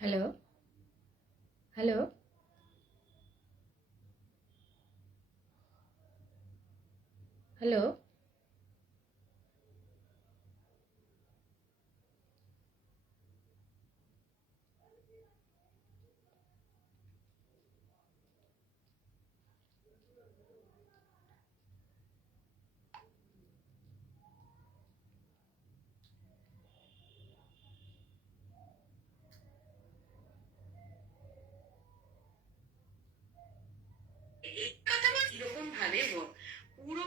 Hello, hello, hello. এই কথা বল কিরকম ভাবে পুরো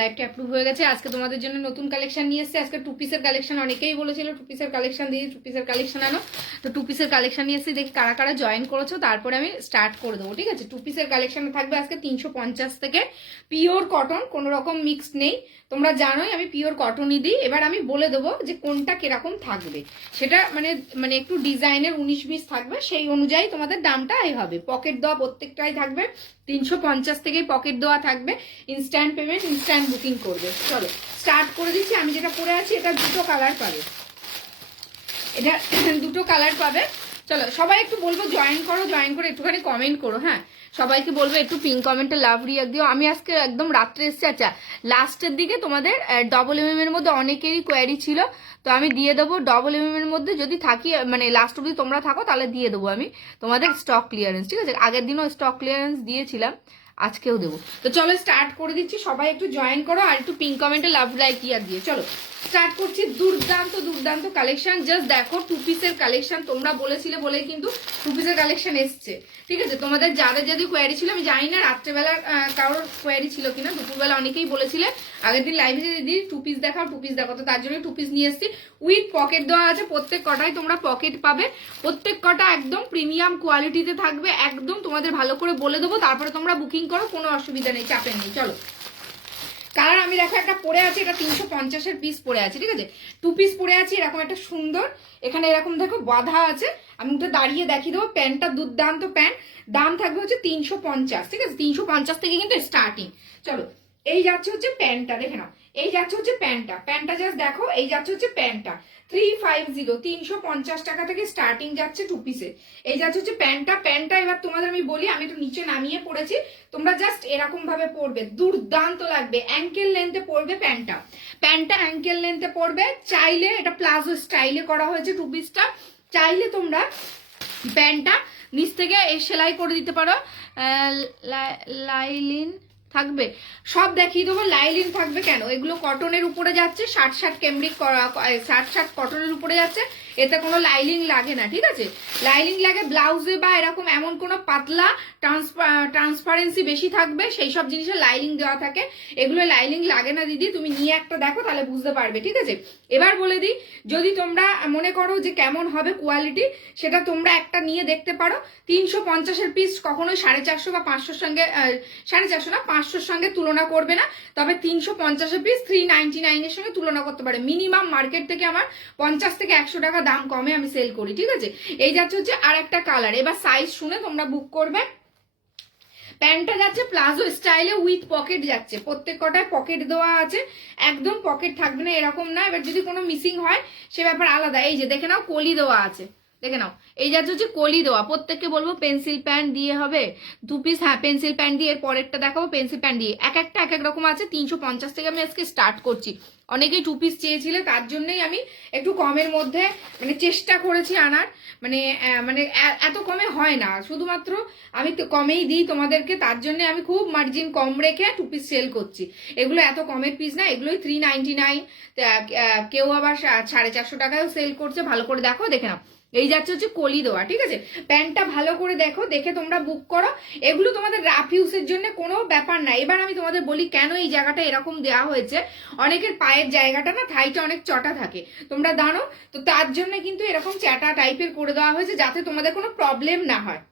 লাইভটা অ্যাপ্রুভ হয়ে গেছে। আজকে তোমাদের জন্য নতুন কালেকশন নিয়ে এসেছে। আজকে টু পিসের কালেকশন, অনেকেই বলেছিল টু পিসের কালেকশন দিয়ে, টু পিসের কালেকশন আনো। তো টু পিসের কালেকশন নিয়ে এসেছি, দেখি কারা কারা জয়েন করেছো, তারপরে আমি স্টার্ট করে দেবো। ঠিক আছে, টু পিসের কালেকশনে থাকবে আজকে 350 থেকে, পিওর কটন, কোনো রকম মিক্সড নেই। তোমরা জানোই আমি পিওর কটনই দিই। এবার আমি বলে দেবো যে কোনটা কিরকম থাকবে, সেটা মানে মানে একটু ডিজাইনের 19-20 থাকবে, সেই অনুযায়ী তোমাদের দামটা এই হবে। পকেট দেওয়া প্রত্যেকটাই থাকবে, 350 থেকেই পকেট দেওয়া থাকবে। ইনস্ট্যান্ট পেমেন্ট, ইনস্ট্যান্ট বুকিং করবে। চলো স্টার্ট করে দিচ্ছি। আমি যেটা পরে আছি এটা দুটো কালার পাবে, এটা দুটো কালার পাবে। চলো সবাই একটু বলবো জয়েন করো, জয়েন করে একটুখানি কমেন্ট করো। হ্যাঁ, সবাইকে বলবো একটু পিন কমেন্টে লাভ রিয়াক্ট দিও। আমি আজকে একদম রাত্রে এসেছি। আচ্ছা, লাস্টের দিকে তোমাদের ডবল এমএম এর মধ্যে অনেকেরই কোয়ারি ছিল, তো আমি দিয়ে দেবো ডবল এমএম এর মধ্যে যদি থাকি, মানে লাস্ট অব্দি তোমরা থাকো তাহলে দিয়ে দেবো আমি তোমাদের স্টক ক্লিয়ারেন্স। ঠিক আছে, আগের দিনও স্টক ক্লিয়ারেন্স দিয়েছিলাম, আজকেও দেবো। তো চলো স্টার্ট করে দিচ্ছি, সবাই একটু জয়েন করো আর একটু পিঙ্ক কমেন্টে লাভ লাইক দিয়ে চলো স্টার্ট করছি। দুর্দান্ত দুর্দান্ত কালেকশন, জাস্ট দেখো টু পিসের কালেকশন। তোমরা বলেছিলে বলেই কিন্তু টু পিসের কালেকশন এসছে, ঠিক আছে। তোমাদের যাদের যদি কোয়ারি ছিল, আমি জানি না রাত্রেবেলা কারোর কোয়ারি ছিল কিনা, দুপুরবেলা অনেকেই বলেছিলে আগের দিন লাইভে দিদি টু পিস দেখাও টু পিস দেখো, তো তার জন্য টু পিস নিয়ে এসছি। উইথ পকেট দেওয়া আছে, প্রত্যেক কটাই তোমরা পকেট পাবে, প্রত্যেক কটা একদম প্রিমিয়াম কোয়ালিটিতে থাকবে, একদম তোমাদের ভালো করে বলে দেবো, তারপরে তোমরা বুকিং করো, কোনো অসুবিধা নেই, চাপের নেই। চলো কালার আমি দেখো একটা পরে আছে, এটা 350-এর পিস পরে আছে, ঠিক আছে। টু পিস পরে আছি এরকম একটা সুন্দর, এখানে এরকম দেখো বাঁধা আছে, আমি ওটা দাঁড়িয়ে দেখিয়ে দেবো। প্যান্টটা দুর্দান্ত প্যান্ট, দাম থাকবে হচ্ছে 350, ঠিক আছে। 350 থেকে কিন্তু স্টার্টিং। চলো এই যাচ্ছে হচ্ছে প্যান্টটা, দেখে নাও, এই যাচ্ছে হচ্ছে প্যান্টটা জাস্ট দেখো, এই যাচ্ছে হচ্ছে প্যান্টটা 350, 350 টাকা থেকে স্টার্টিং যাচ্ছে টু পিসে। এই যাচ্ছে হচ্ছে প্যান্টটা এবার তোমাদের আমি বলি, আমি একটু নিচে নামিয়ে পড়েছি, তোমরা জাস্ট এরকম ভাবে পরবে, দুর্দান্ত লাগবে। অ্যাঙ্কেল লেন্থে পরবে প্যান্টটা অ্যাঙ্কেল লেন্থে পরবে। চাইলে এটা প্লাজো স্টাইলে করা হয়েছে টু পিসটা, চাইলে তোমরা প্যান্টটা নিচ থেকে সেলাই করে দিতে পারো। লাইলিন থাকবে, সব দেখিয়ে দেবো। লাইলিন থাকবে কেন, এগুলো কটনের উপরে যাচ্ছে, শার্ট কেমব্রিক করা, শার্ট কটনের উপরে যাচ্ছে, এতে কোনো লাইলিং লাগে না, ঠিক আছে। লাইলিং লাগে ব্লাউজে বা এরকম এমন কোনো পাতলা ট্রান্সপারেন্সি বেশি থাকবে, সেই সব জিনিসে লাইলিং দেওয়া থাকে, এগুলো লাইলিং লাগে না দিদি, তুমি নিয়ে একটা দেখো তাহলে বুঝতে পারবে, ঠিক আছে। এবার বলে দিই, যদি তোমরা মনে করো যে কেমন হবে কোয়ালিটি, সেটা তোমরা একটা নিয়ে দেখতে পারো। 350-এর পিস কখনোই 450 বা 500-র সঙ্গে, 450 না 500-র সঙ্গে তুলনা করবে না, তবে 350-এর পিস 399-এর সঙ্গে তুলনা করতে পারে। মিনিমাম মার্কেট থেকে আমার 50 থেকে 100 টাকা দাম কমে আমি সেল করি, ঠিক আছে। এই যাচ্ছে হচ্ছে আর একটা কালার, এবার সাইজ শুনে তোমরা বুক করবে। প্যান্টটা যাচ্ছে প্লাজো স্টাইলে উইথ পকেট যাচ্ছে, প্রত্যেক কটায় পকেট দেওয়া আছে, একদম পকেট থাকবে না এরকম না। এবার যদি কোনো মিসিং হয় সে ব্যাপার আলাদা। এই যে দেখে নাও কলি দেওয়া আছে, দেখে নাও, এই যাচ্ছে হচ্ছে কলি দেওয়া। প্রত্যেককে বলবো পেন্সিল প্যান্ট দিয়ে হবে টু পিস, হ্যাঁ পেন্সিল প্যান্ট দিয়ে, এর পরেরটা দেখাবো পেন্সিল প্যান্ট দিয়ে, এক একটা এক এক রকম আছে। 350 থেকে আমি আজকে স্টার্ট করছি, অনেকেই টু পিস চেয়েছিলে, তার জন্যই আমি একটু কমের মধ্যে মানে চেষ্টা করেছি আনার, মানে মানে এত কমে হয় না, শুধুমাত্র আমি তো কমেই দিই তোমাদেরকে, তার জন্য আমি খুব মার্জিন কম রেখে টু পিস সেল করছি। এগুলো এত কমের পিস না, এগুলোই 399, কেউ আবার 450 টাকায়ও সেল করছে। ভালো করে দেখো, দেখে নাও, এই যাচ্ছে হচ্ছে কলি দেওয়া, ঠিক আছে। প্যান্টটা ভালো করে দেখো, দেখে তোমরা বুক করো। এগুলো তোমাদের রাফ ইউজের জন্য কোনো ব্যাপার না। এবার আমি তোমাদের বলি কেন এই জায়গাটা এরকম দেওয়া হয়েছে, অনেকের পায়ের জায়গাটা না থাইটা অনেক চটা থাকে, তোমরা জানো তো, তার জন্য কিন্তু এরকম চ্যাটা টাইপের করে দেওয়া হয়েছে, যাতে তোমাদের কোনো প্রবলেম না হয়।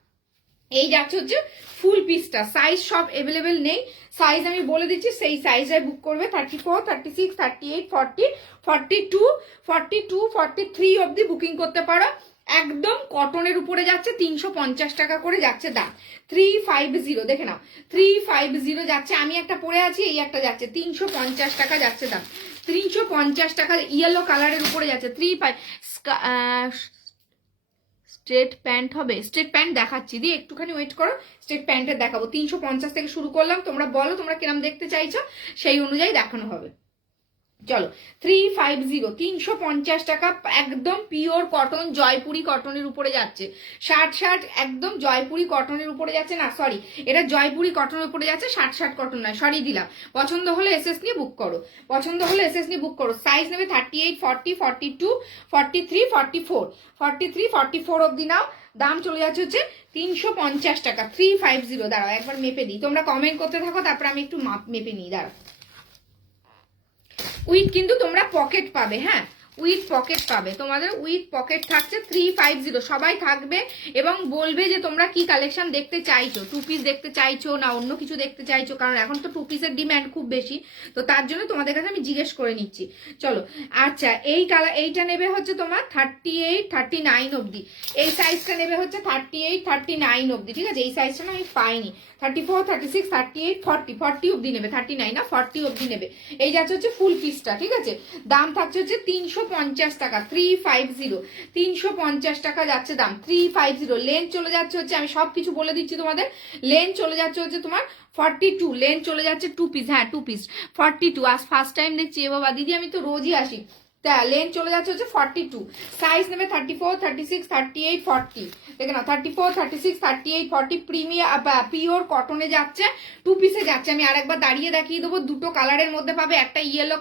এই যাচ্ছে হচ্ছে ফুল পিসটা, সাইজ সব এভেলেবেল নেই, সাইজ আমি বলে দিচ্ছি, সেই সাইজে বুক করবে। 34, 36, 38, 40, 42, 42, 43 অব্দি বুকিং করতে পারো। একদম কটনের উপরে যাচ্ছে, 350 টাকা করে যাচ্ছে দাম। 350, দেখে নাও, 350 যাচ্ছে। আমি একটা পরে আছি, এই একটা যাচ্ছে 350 টাকা যাচ্ছে দাম, 350 টাকা। ইয়েলো কালারের উপরে যাচ্ছে 35। স্ট্রেট প্যান্ট হবে, স্ট্রেট প্যান্ট দেখাচ্ছি দিয়ে একটুখানি ওয়েট করো, স্ট্রেট প্যান্টের দেখাবো। 350 থেকে শুরু করলাম, তোমরা বলো তোমরা কিরম দেখতে চাইছো, সেই অনুযায়ী দেখানো হবে। চলো 350, 350 টাকা, একদম পিওর কটন জয়পুরি কটনের উপরে যাচ্ছে। শার্ট একদম জয়পুরি কটনের উপরে যাচ্ছে, না সরি, এটা জয়পুরি কটনের উপরে যাচ্ছে, শার্ট কটন নয়, সরি দিলাম। পছন্দ হলে এসএস নিয়ে বুক করো, পছন্দ হলে এসএস নিয়ে বুক করো। সাইজ নেবে 38, 40, 42, 43, 44, 43, 44 অব্দি নাও। দাম চলে যাচ্ছে হচ্ছে 350 টাকা, 350। দাঁড়াও একবার মেপে দিই, তোমরা কমেন্ট করতে থাকো, তারপর আমি একটু মেপে নিই, দাঁড়াও। উইথ কিন্তু তোমরা পকেট পাবে, হ্যাঁ উইথ পকেট পাবে, তোমাদের উইথ পকেট থাকছে 350, সবাই থাকবে এবং বলবে যে তোমরা কি কালেকশন দেখতে চাইছো, টু পিস দেখতে চাইছো না অন্য কিছু দেখতে চাইছো, কারণ এখন তো টু পিসের ডিম্যান্ড খুব বেশি, তো তার জন্য তোমাদের কাছে আমি জিজ্ঞেস করে নিচ্ছি। চলো আচ্ছা, এই কালার, এইটা নেবে হচ্ছে তোমার 38, 39 অব্দি, এই সাইজটা নেবে হচ্ছে 38, 39 অব্দি, ঠিক আছে। এই সাইজটা না আমি পাইনি, 34, 36, 38, 40, 40 অব্দি নেবে, 39 না 40 অব্দি নেবে। এই যাচ্ছে হচ্ছে ফুল পিসটা, ঠিক আছে। দাম থাকছে হচ্ছে 350 টাকা, 350, 350 টাকা যাচ্ছে দাম, 350। লেন্থ চলে যাচ্ছে হচ্ছে, আমি সব কিছু বলে দিচ্ছি তোমাদের, লেন্থ চলে যাচ্ছে হচ্ছে তোমার 42, লেন্থ চলে যাচ্ছে টু পিস, হ্যাঁ টু পিস 42। আজ ফার্স্ট টাইম দেখছি, এ বাবা দিদি আমি তো রোজই আসি, লেন্থ চলে যাচ্ছে হচ্ছে 42, সাইজ নেবে 34, 36, 38, 40। দেখে না 34, 36, 38, 40 প্রিমিয়াম পিওর কটনে যাচ্ছে, 2 পিসে যাচ্ছে। আমি আরেকবার দাঁড়িয়ে দেখিয়ে দেবো, দুটো কালারের মধ্যে পাবে, একটা ইয়েলো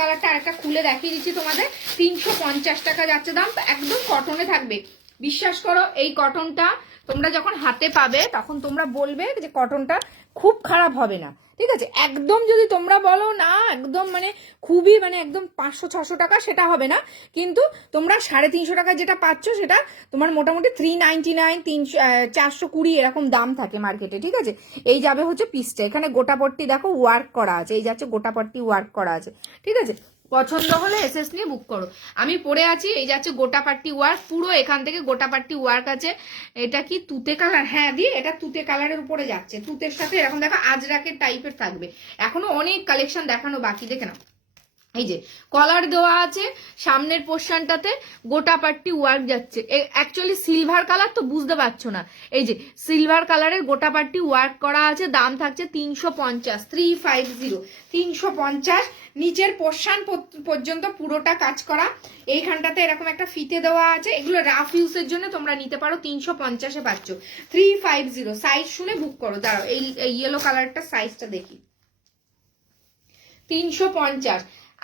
কালারটা আরেকটা খুলে দেখিয়ে দিচ্ছি তোমাদের। 350 টাকা যাচ্ছে দাম, একদম কটনে থাকবে। বিশ্বাস করো এই কটনটা তোমরা যখন হাতে পাবে তখন তোমরা বলবে যে কটনটা খুব খারাপ হবে না, ঠিক আছে। একদম যদি তোমরা বলো না একদম মানে খুবই মানে একদম 500-600 টাকা, সেটা হবে না। কিন্তু তোমরা 350 টাকা যেটা পাচ্ছ সেটা তোমার মোটামুটি 399, 420 এরকম দাম থাকে মার্কেটে, ঠিক আছে। এই যাবে হচ্ছে পিসটা, এখানে গোটাপট্টি দেখো ওয়ার্ক করা আছে, এই যাচ্ছে গোটাপট্টি ওয়ার্ক করা আছে, ঠিক আছে। পছন্দ হলে এসএস নিয়ে বুক করো। আমি পরে আছি, এই যাচ্ছে গোটাপাট্টি ওয়ার্ক, পুরো এখান থেকে গোটাপাট্টি ওয়ার্ক আছে। এটা কি তুতে কালার? হ্যাঁ দি, এটা তুতে কালারের উপরে যাচ্ছে, তুতের সাথে এরকম দেখো আজরাকের টাইপের থাকবে। এখনো অনেক কালেকশন দেখানো বাকি, দেখে নাও। এই যে কলার দেওয়া আছে, সামনের পোর্শনটাতে গোটাপাট্টি ওয়ার্ক যাচ্ছে। অ্যাকচুয়ালি সিলভার কালার তো বুঝতে পারছো না, এই যে সিলভার কালারের গোটাপাট্টি ওয়ার্ক করা আছে। দাম থাকছে 350, 350, 350। নিচের পোর্শন পর্যন্ত পুরোটা কাজ করা, এইখানটাতে এরকম একটা ফিতে দেওয়া আছে। এগুলো রাফ ইউজের জন্য তোমরা নিতে পারো, 350-এ পাচ্ছ। 350, সাইজ শুনে বুক করো। দাঁড়াও এই ইয়েলো কালারটা সাইজটা দেখি, 350।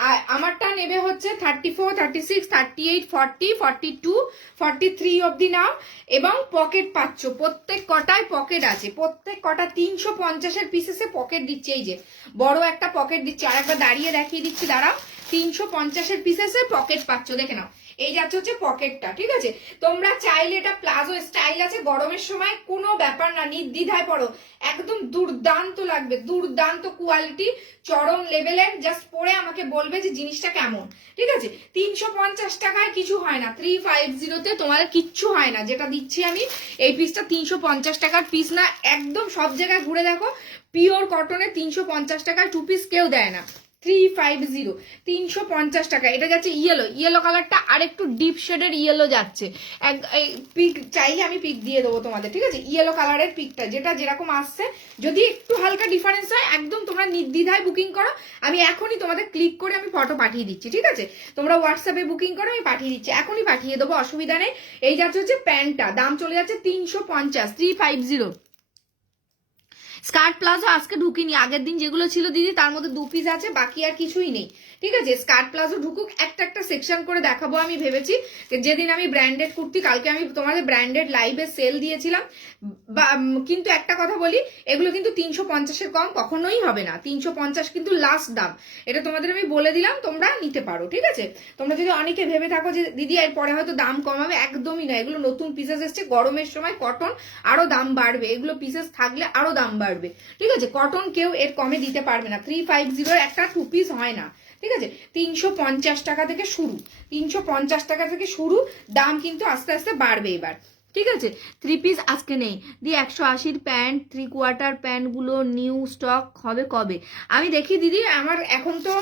আর আমারটা নেবে হচ্ছে 34, 36, 38, 40, 42, 43 অব্দি নাও। এবং পকেট পাচ্ছ, প্রত্যেক কটায় পকেট আছে, প্রত্যেক কটা 350-এর পিসেসে পকেট দিচ্ছে। এই যে বড় একটা পকেট দিচ্ছে, আর একবার দাঁড়িয়ে দেখিয়ে দিচ্ছি, দাঁড়াও। 350-এর পিসেসে পকেট পাচ্ছ, দেখে নাও। এই যাচ্ছে হচ্ছে পকেটটা, ঠিক আছে। তোমরা চাইলে এটা প্লাজো স্টাইল আছে, গরমের সময় কোনো ব্যাপার না, নির্দ্বিধায় পরো, একদম দুর্দান্ত লাগবে, দুর্দান্ত কোয়ালিটি, চরম লেভেলের। জাস্ট পরে আমাকে বলবে যে জিনিসটা কেমন, ঠিক আছে। 350 টাকায় কিছু হয় না, 350-তে তোমার কিচ্ছু হয় না। যেটা দিচ্ছি আমি এই পিসটা 350 টাকার পিস না, একদম সব জায়গায় ঘুরে দেখো পিওর কটনে 350 টাকায় 2 পিস কেউ দেয় না। 350, 350 টাকা। এটা যাচ্ছে ইয়েলো কালারটা, আর একটু ডিপ শেডের ইয়েলো যাচ্ছে। পিক চাইলে আমি পিক দিয়ে দেবো তোমাদের, ঠিক আছে। ইয়েলো কালারের পিকটা যেটা যেরকম আসছে, যদি একটু হালকা ডিফারেন্স হয় একদম তোমরা নির্দ্বিধায় বুকিং করো। আমি এখনই তোমাদের ক্লিক করে আমি ফটো পাঠিয়ে দিচ্ছি, ঠিক আছে। তোমরা হোয়াটসঅ্যাপে বুকিং করো, আমি পাঠিয়ে দিচ্ছি, এখনই পাঠিয়ে দেবো, অসুবিধা নেই। এই যাচ্ছে হচ্ছে প্যান্টটা, দাম চলে যাচ্ছে 350, 350। স্কার্ট প্লাজো আজকে ঢুকিনি, আগের দিন যেগুলো ছিল দিদি তার মধ্যে 2 পিস আছে, বাকি আর কিছুই নেই, ঠিক আছে। স্কার্ট প্লাজো ঢুকুক, একটা সেকশন করে দেখাবো। আমি ভেবেছি যেদিন আমি ব্র্যান্ডেড কুর্তি, কালকে আমি তোমাদের ব্র্যান্ডেড লাইভে সেল দিয়েছিলাম, কিন্তু একটা কথা বলি, এগুলো কিন্তু 350-এর কম কখনোই হবে না। 350 কিন্তু লাস্ট দাম, এটা তোমাদের আমি বলে দিলাম, তোমরা নিতে পারো, ঠিক আছে। তোমরা যদি অনেকে ভেবে থাকো যে দিদি এর পরে হয়তো দাম কমাবে, একদমই না। এগুলো নতুন পিসেস এসছে, গরমের সময় কটন আরো দাম বাড়বে, এগুলো পিসেস থাকলে আরো দাম বাড়বে, ঠিক আছে। কটন কেউ এর কমে দিতে পারবে না। 350-এর একটা 2 পিস হয় না, ঠিক আছে। 350 টাকা থেকে শুরু, 350 টাকা থেকে শুরু, দাম কিন্তু আস্তে আস্তে বাড়বে এবার, ঠিক আছে। 3 পিস আজকে নেই দি। 180-র প্যান্ট, 3/4 প্যান্ট গুলো নিউ স্টক হবে কবে? আমি দেখি দিদি, আমার এখন তো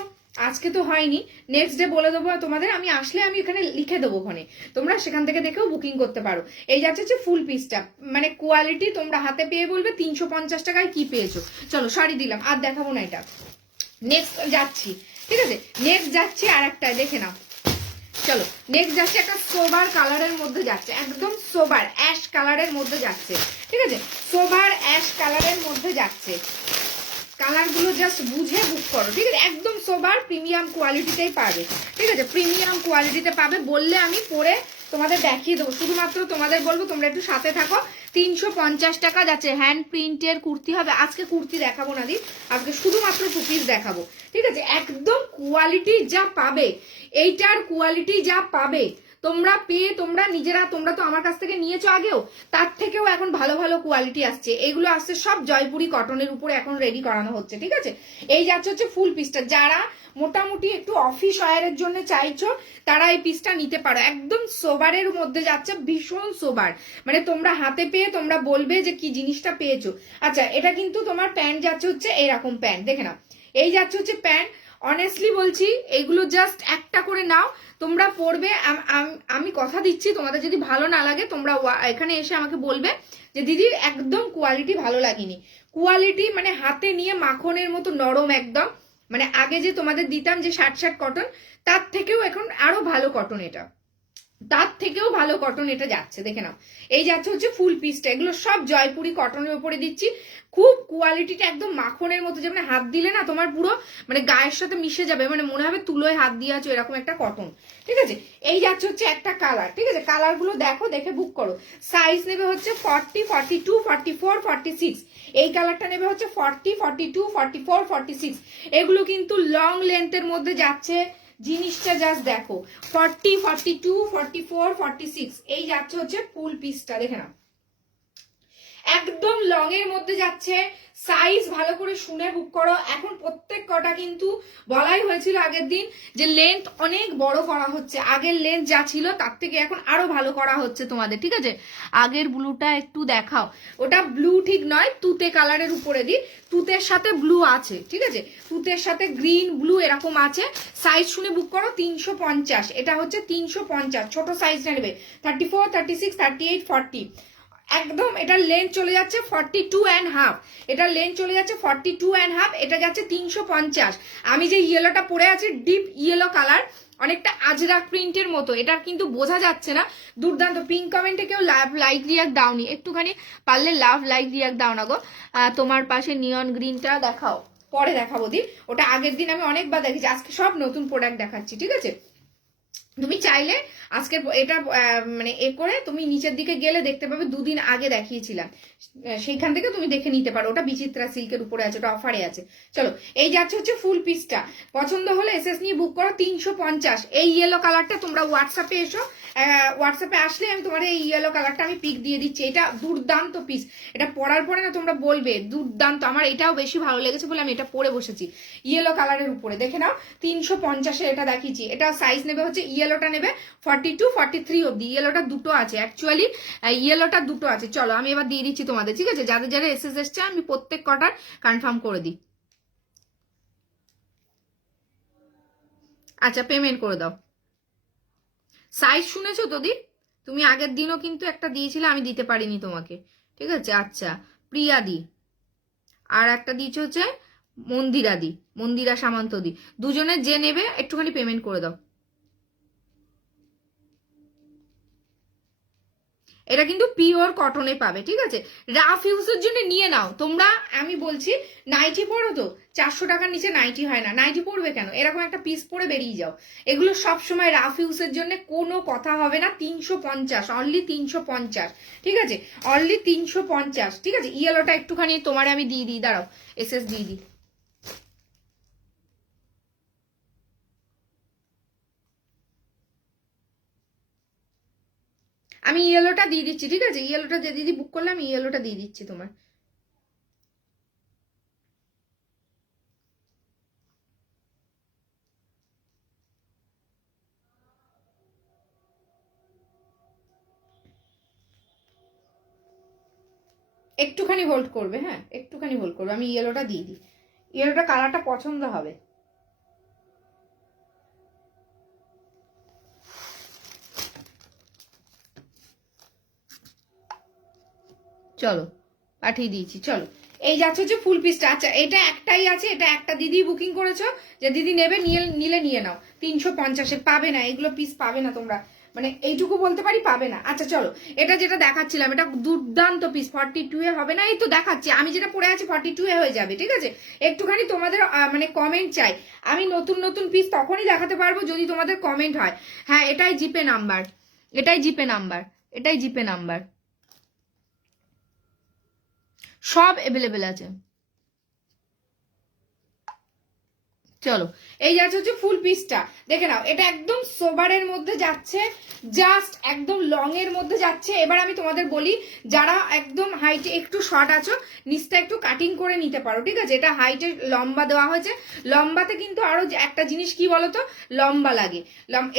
আজকে তো হয়নি, নেক্সট ডে বলে দেবো তোমাদের। আমি আসলে আমি এখানে লিখে দেবো, ওখানে তোমরা সেখান থেকে দেখেও বুকিং করতে পারো। এই যাচ্ছে হচ্ছে ফুল পিসটা, মানে কোয়ালিটি তোমরা হাতে পেয়ে বলবে 350 টাকায় কি পেয়েছো। চলো শাড়ি দিলাম, আর দেখাবো না এটা। নেক্সট যাচ্ছি, ঠিক আছে। নেক্সট যাচ্ছি আর একটা, দেখে নাও। চলো নেক্সট যাচ্ছে একটা সোবার কালারের মধ্যে যাচ্ছে, একদম সোবার অ্যাশ কালারের মধ্যে যাচ্ছে, ঠিক আছে। সোবার অ্যাশ কালারের মধ্যে যাচ্ছে, কালারগুলো জাস্ট বুঝে বুক করো, ঠিক আছে। একদম সোবার প্রিমিয়াম কোয়ালিটিতেই পাবে, ঠিক আছে, প্রিমিয়াম কোয়ালিটিতে পাবে। বললে আমি পরে তোমাদের দেখিয়ে দেবো, শুধুমাত্র তোমাদের বলবো তোমরা একটু সাথে থাকো। 350 টাকা যাচ্ছে। হ্যান্ড প্রিন্টের কুর্তি হবে, আজকে কুর্তি দেখাবো না দি, আজকে শুধুমাত্র 2 পিস দেখাবো, ঠিক আছে। একদম কোয়ালিটি যা পাবে, এইটার কোয়ালিটি যা পাবে তোমরা পেয়ে তোমরা নিজেরা, তোমরা তো আমার কাছ থেকে নিয়েছো আগেও, তার থেকেও এখন ভালো ভালো কোয়ালিটি আসছে। এগুলো আসছে সব জয়পুরি কটনের উপরে এখন রেডি করানো হচ্ছে, ঠিক আছে। এই যাচ্ছে হচ্ছে ফুল পিসটা, যারা মোটামুটি একটু অফিস ওয়্যারের জন্য চাইছো তারা এই পিসটা নিতে পারো। একদম সোবারের মধ্যে যাচ্ছে, ভীষণ সোবার, মানে তোমরা হাতে পেয়ে তোমরা বলবে যে কি জিনিসটা পেয়েছো। আচ্ছা এটা কিন্তু তোমার প্যান্ট যাচ্ছে হচ্ছে এরকম প্যান্ট, দেখে নাও। এই যাচ্ছে হচ্ছে প্যান্ট, অনেস্টলি বলছি এগুলো জাস্ট একটা করে নাও, তোমরা পড়বে। আমি কথা দিচ্ছি, তোমাদের যদি ভালো না লাগে তোমরা এখানে এসে আমাকে বলবে যে দিদির একদম কোয়ালিটি ভালো লাগেনি। কোয়ালিটি মানে হাতে নিয়ে মাখনের মতো নরম, একদম মানে আগে যে তোমাদের দিতাম যে 60 কটন, তার থেকেও এখন আরো ভালো কটন, এটা তার থেকেও ভালো কটন এটা যাচ্ছে, দেখে নাও। এই যাচ্ছে হচ্ছে ফুল পিসটা, এগুলো সব জয়পুরি কটনের উপরে দিচ্ছি। খুব কোয়ালিটিটা একদম মাখনের মতো, যেমন হাত দিলে না তোমার পুরো মানে গায়ের সাথে মিশে যাবে, মানে মনে হবে তুলোয় হাত দিয়ে আছো, এরকম একটা কটন। ঠিক আছে, এই যাচ্ছে হচ্ছে একটা কালার। ঠিক আছে, কালার গুলো দেখো, দেখে বুক করো। সাইজ নেবে হচ্ছে 40, 42, 44, 46। এই কালারটা নেবে হচ্ছে 40, 42, 44, 46। এগুলো কিন্তু লং লেন্থের মধ্যে যাচ্ছে, জিনিসটা জাস্ট দেখো। 40, 42, 44, 46 এই যাচ্ছে হচ্ছে ফুল পিসটা, দেখে নাও একদম লং এর মধ্যে যাচ্ছে। সাইজ ভালো করে শুনে বুক করো। এখন প্রত্যেক কটা কিন্তু বলাই হয়েছিল আগের দিন যে লেন্থ অনেক বড় করা হচ্ছে, আগের লেন্থ যা ছিল তার থেকে এখন আরো ভালো করা হচ্ছে তোমাদের। ঠিক আছে, আগের ব্লুটা একটু দেখাও, ওটা ব্লু ঠিক নয়, তুতে কালারের উপরে দি, তুতের সাথে ব্লু আছে। ঠিক আছে, তুতের সাথে গ্রিন ব্লু এরকম আছে। সাইজ শুনে বুক করো। 350, এটা হচ্ছে 350, ছোট সাইজটা নেবে 34, 36, 38, 40। একদম এটার লেন্থ চলে যাচ্ছে 42.5, এটার লেন্থ চলে যাচ্ছে 42.5, এটা যাচ্ছে 350। আমি যে ইয়েলোটা পরে আছি ডিপ ইয়েলো কালার, অনেকটা আজরাক প্রিন্টের মতো, এটা কিন্তু বোঝা যাচ্ছে না। দুর্দান্ত। পিঙ্ক কমেন্টে কেউ লাভ লাইক রিয়াক্ট দাওনি, একটুখানি পারলে লাভ লাইক রিয়াক্ট দাও না গো। তোমার পাশে নিয়ন গ্রিনটা দেখাও, পরে দেখাবো দি, ওটা আগের দিন আমি অনেকবার দেখেছি, আজকে সব নতুন প্রোডাক্ট দেখাচ্ছি। ঠিক আছে, তুমি চাইলে আজকে এটা মানে এ করে তুমি নিচের দিকে গেলে দেখতে পাবে, দুদিন আগে দেখিয়েছিলাম, সেইখান থেকে তুমি দেখে নিতে পারো। ওটা বিচিত্রা সিল্কের উপরে আছে, ওটা অফারে আছে। চলো, এই যাচ্ছে হচ্ছে ফুল পিসটা, পছন্দ হলে এসএস নিয়ে বুক করো। 350। এই ইয়েলো কালারটা তোমরা হোয়াটসঅ্যাপে এসো, হোয়াটসঅ্যাপে আসলে আমি তোমার এই ইয়েলো কালারটা আমি পিক দিয়ে দিচ্ছি। এটা দুর্দান্ত পিস, এটা পরার পরে না তোমরা বলবে দুর্দান্ত। আমার এটাও বেশি ভালো লেগেছে বলে আমি এটা পরে বসেছি, ইয়েলো কালারের উপরে। দেখে নাও 350-এ এটা দেখিয়েছি। এটা সাইজ নেবে হচ্ছে, ইয়েলোটা নেবে 42, 43 অব্দি। ইয়েলোটা দুটো আছে, অ্যাকচুয়ালি ইয়েলোটা দুটো আছে। চলো আমি এবার দিয়ে দিচ্ছি তোমাদের। ঠিক আছে, যাদের যারা এসএস এসছে আমি প্রত্যেক কটার কনফার্ম করে দিই। আচ্ছা, পেমেন্ট করে দাও। সাইজ শুনেছো তো দি? তুমি আগের দিনও কিন্তু একটা দিয়েছিলে, আমি দিতে পারিনি তোমাকে। ঠিক আছে, আচ্ছা প্রিয়া দি, আর একটা দিয়েছে হচ্ছে মন্দিরা দি, মন্দিরা সামন্ত দি। দুজনের যে নেবে একটুখানি পেমেন্ট করে দাও। এটা কিন্তু পিওর কটনে পাবে। ঠিক আছে, রাফ ইউজের জন্য নিয়ে নাও তোমরা। আমি বলছি নাইটি পরো তো, 400 টাকার নিচে নাইটি হয় না, নাইটি পরবে কেন, এরকম একটা পিস পরে বেরিয়ে যাও। এগুলো সব সময় রাফ ইউজের জন্য কোনো কথা হবে না। 350, অনলি 350। ঠিক আছে, অনলি 350। ঠিক আছে, ইয়েলোটা একটুখানি তোমার আমি দিয়ে দিই, দাঁড়াও এসএস দিয়ে দিই। আমি ইয়েলোটা দিয়ে দিচ্ছি। ঠিক আছে, ইয়েলোটা যে দিদি বুক করলে আমি ইয়েলোটা দিয়ে দিচ্ছি তোমার। একটুখানি হোল্ড করবে, হ্যাঁ একটুখানি হোল্ড করবে, আমি ইয়েলোটা দিয়ে দিই। ইয়েলোটা কালারটা পছন্দ হবে। চলো পাঠিয়ে দিয়েছি। চলো, এই যাচ্ছে হচ্ছে ফুল পিসটা। আচ্ছা, এটা একটাই আছে, এটা একটা দিদি বুকিং করেছো, যে দিদি নেবে নিলে নিয়ে নাও। 350-এর পাবে না, এগুলো পিস পাবে না তোমরা, মানে এইটুকু বলতে পারি পাবে না। আচ্ছা চলো, এটা যেটা দেখাচ্ছিলাম এটা দুর্দান্ত পিস। 42-এ হবে না, এই তো দেখাচ্ছি, আমি যেটা পরে আছি 42-এ হয়ে যাবে। ঠিক আছে, একটুখানি তোমাদের মানে কমেন্ট চাই। আমি নতুন নতুন পিস তখনই দেখাতে পারবো যদি তোমাদের কমেন্ট হয়। হ্যাঁ, এটাই জিপে নাম্বার, এটাই জিপে নাম্বার, এটাই জিপে নাম্বার, সব অ্যাভেলেবেল আছে। চলো, এই যাচ্ছে হচ্ছে ফুল পিসটা, দেখে নাও। এটা একদম সোবারের মধ্যে যাচ্ছে, জাস্ট একদম লং এর মধ্যে যাচ্ছে। এবার আমি তোমাদের বলি, যারা একদম হাইটে একটু শর্ট আছো, নিচটা একটু কাটিং করে নিতে পারো। ঠিক আছে, এটা হাইটে লম্বা দেওয়া হয়েছে, লম্বাতে কিন্তু আরো একটা জিনিস কি বলতো, লম্বা লাগে।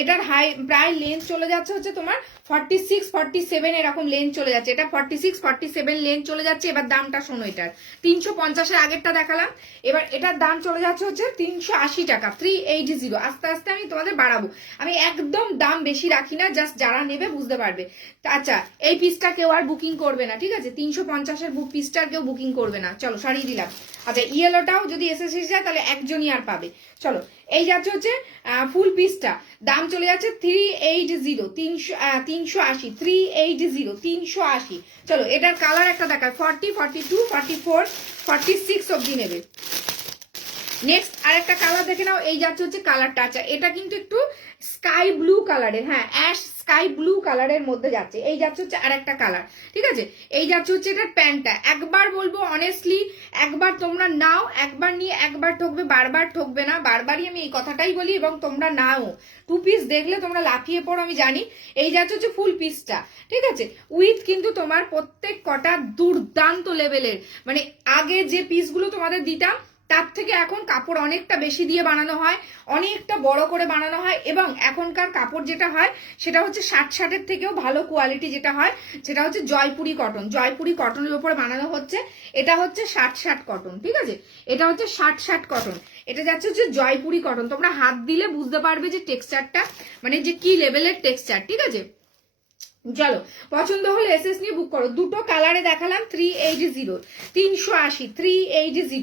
এটার প্রায় লেন্থ চলে যাচ্ছে হচ্ছে তোমার 46, 47 এরকম লেন্থ চলে যাচ্ছে। এটা 46, 47 লেন্থ চলে যাচ্ছে। এবার দামটা শোনো, এটার 350-এর আগেরটা দেখালাম, এবার এটার দাম চলে যাচ্ছে হচ্ছে 300 380 টাকা 380। আস্তে আস্তে আমি তোমাদের বাড়াবো, আমি একদম দাম বেশি রাখি না, জাস্ট যারা নেবে বুঝতে পারবে। আচ্ছা এই পিসটা কেউ আর বুকিং করবে না, ঠিক আছে, 350-এর পিসটার কেউ বুকিং করবে না, চলো সরিয়ে দিলাম। আচ্ছা ইয়েলোটাও যদি এসে যায় তাহলে একজনই আর পাবে। চলো এই যাচ্ছে হচ্ছে ফুল পিসটা, দাম চলে যাচ্ছে 380, 380, 380, 380। চলো এটার কালার একটা দেখায়, 40, 42, 44, 46 অব্দি নেবে। নেক্সট আরেকটা কালার দেখে নাও, এই যাচ্ছে হচ্ছে কালারটা। আচ্ছা এটা কিন্তু একটু স্কাই ব্লু কালারের, হ্যাঁ অ্যাশ স্কাই ব্লু কালারের মধ্যে যাচ্ছে, এই যাচ্ছে হচ্ছে আরেকটা কালার, ঠিক আছে। এই যাচ্ছে হচ্ছে এটার প্যান্টটা। একবার বলবো অনেস্টলি, একবার তোমরা নাও, একবার নিয়ে একবার ঠকবে, বারবার ঠকবে না, বারবারই আমি এই কথাটাই বলি, এবং তোমরা নাও, 2 পিস দেখলে তোমরা লাফিয়ে পড়ো আমি জানি। এই যাচ্ছে হচ্ছে ফুল পিসটা, ঠিক আছে, উইথ কিন্তু তোমার প্রত্যেক কটা দুর্দান্ত লেভেলের, মানে আগে যে পিসগুলো তোমাদের দিতাম তার থেকে এখন কাপড় অনেকটা বেশি দিয়ে বানানো হয়, অনেকটা বড় করে বানানো হয়, এবং এখনকার কাপড় যেটা হয় সেটা হচ্ছে 60-60-এর থেকেও ভালো কোয়ালিটি যেটা হয় সেটা হচ্ছে জয়পুরি কটন, জয়পুরি কটনের উপরে বানানো হচ্ছে। এটা হচ্ছে 60-60 কটন, ঠিক আছে, এটা হচ্ছে 60-60 কটন, এটা যাচ্ছে হচ্ছে জয়পুরি কটন। তোমরা হাত দিলে বুঝতে পারবে যে টেক্সচারটা মানে যে কি লেভেলের টেক্সচার, ঠিক আছে। চলো পছন্দ হলে এসএস নিয়ে বুক করো। দুটো কালারে দেখালাম, 380, 380, 380,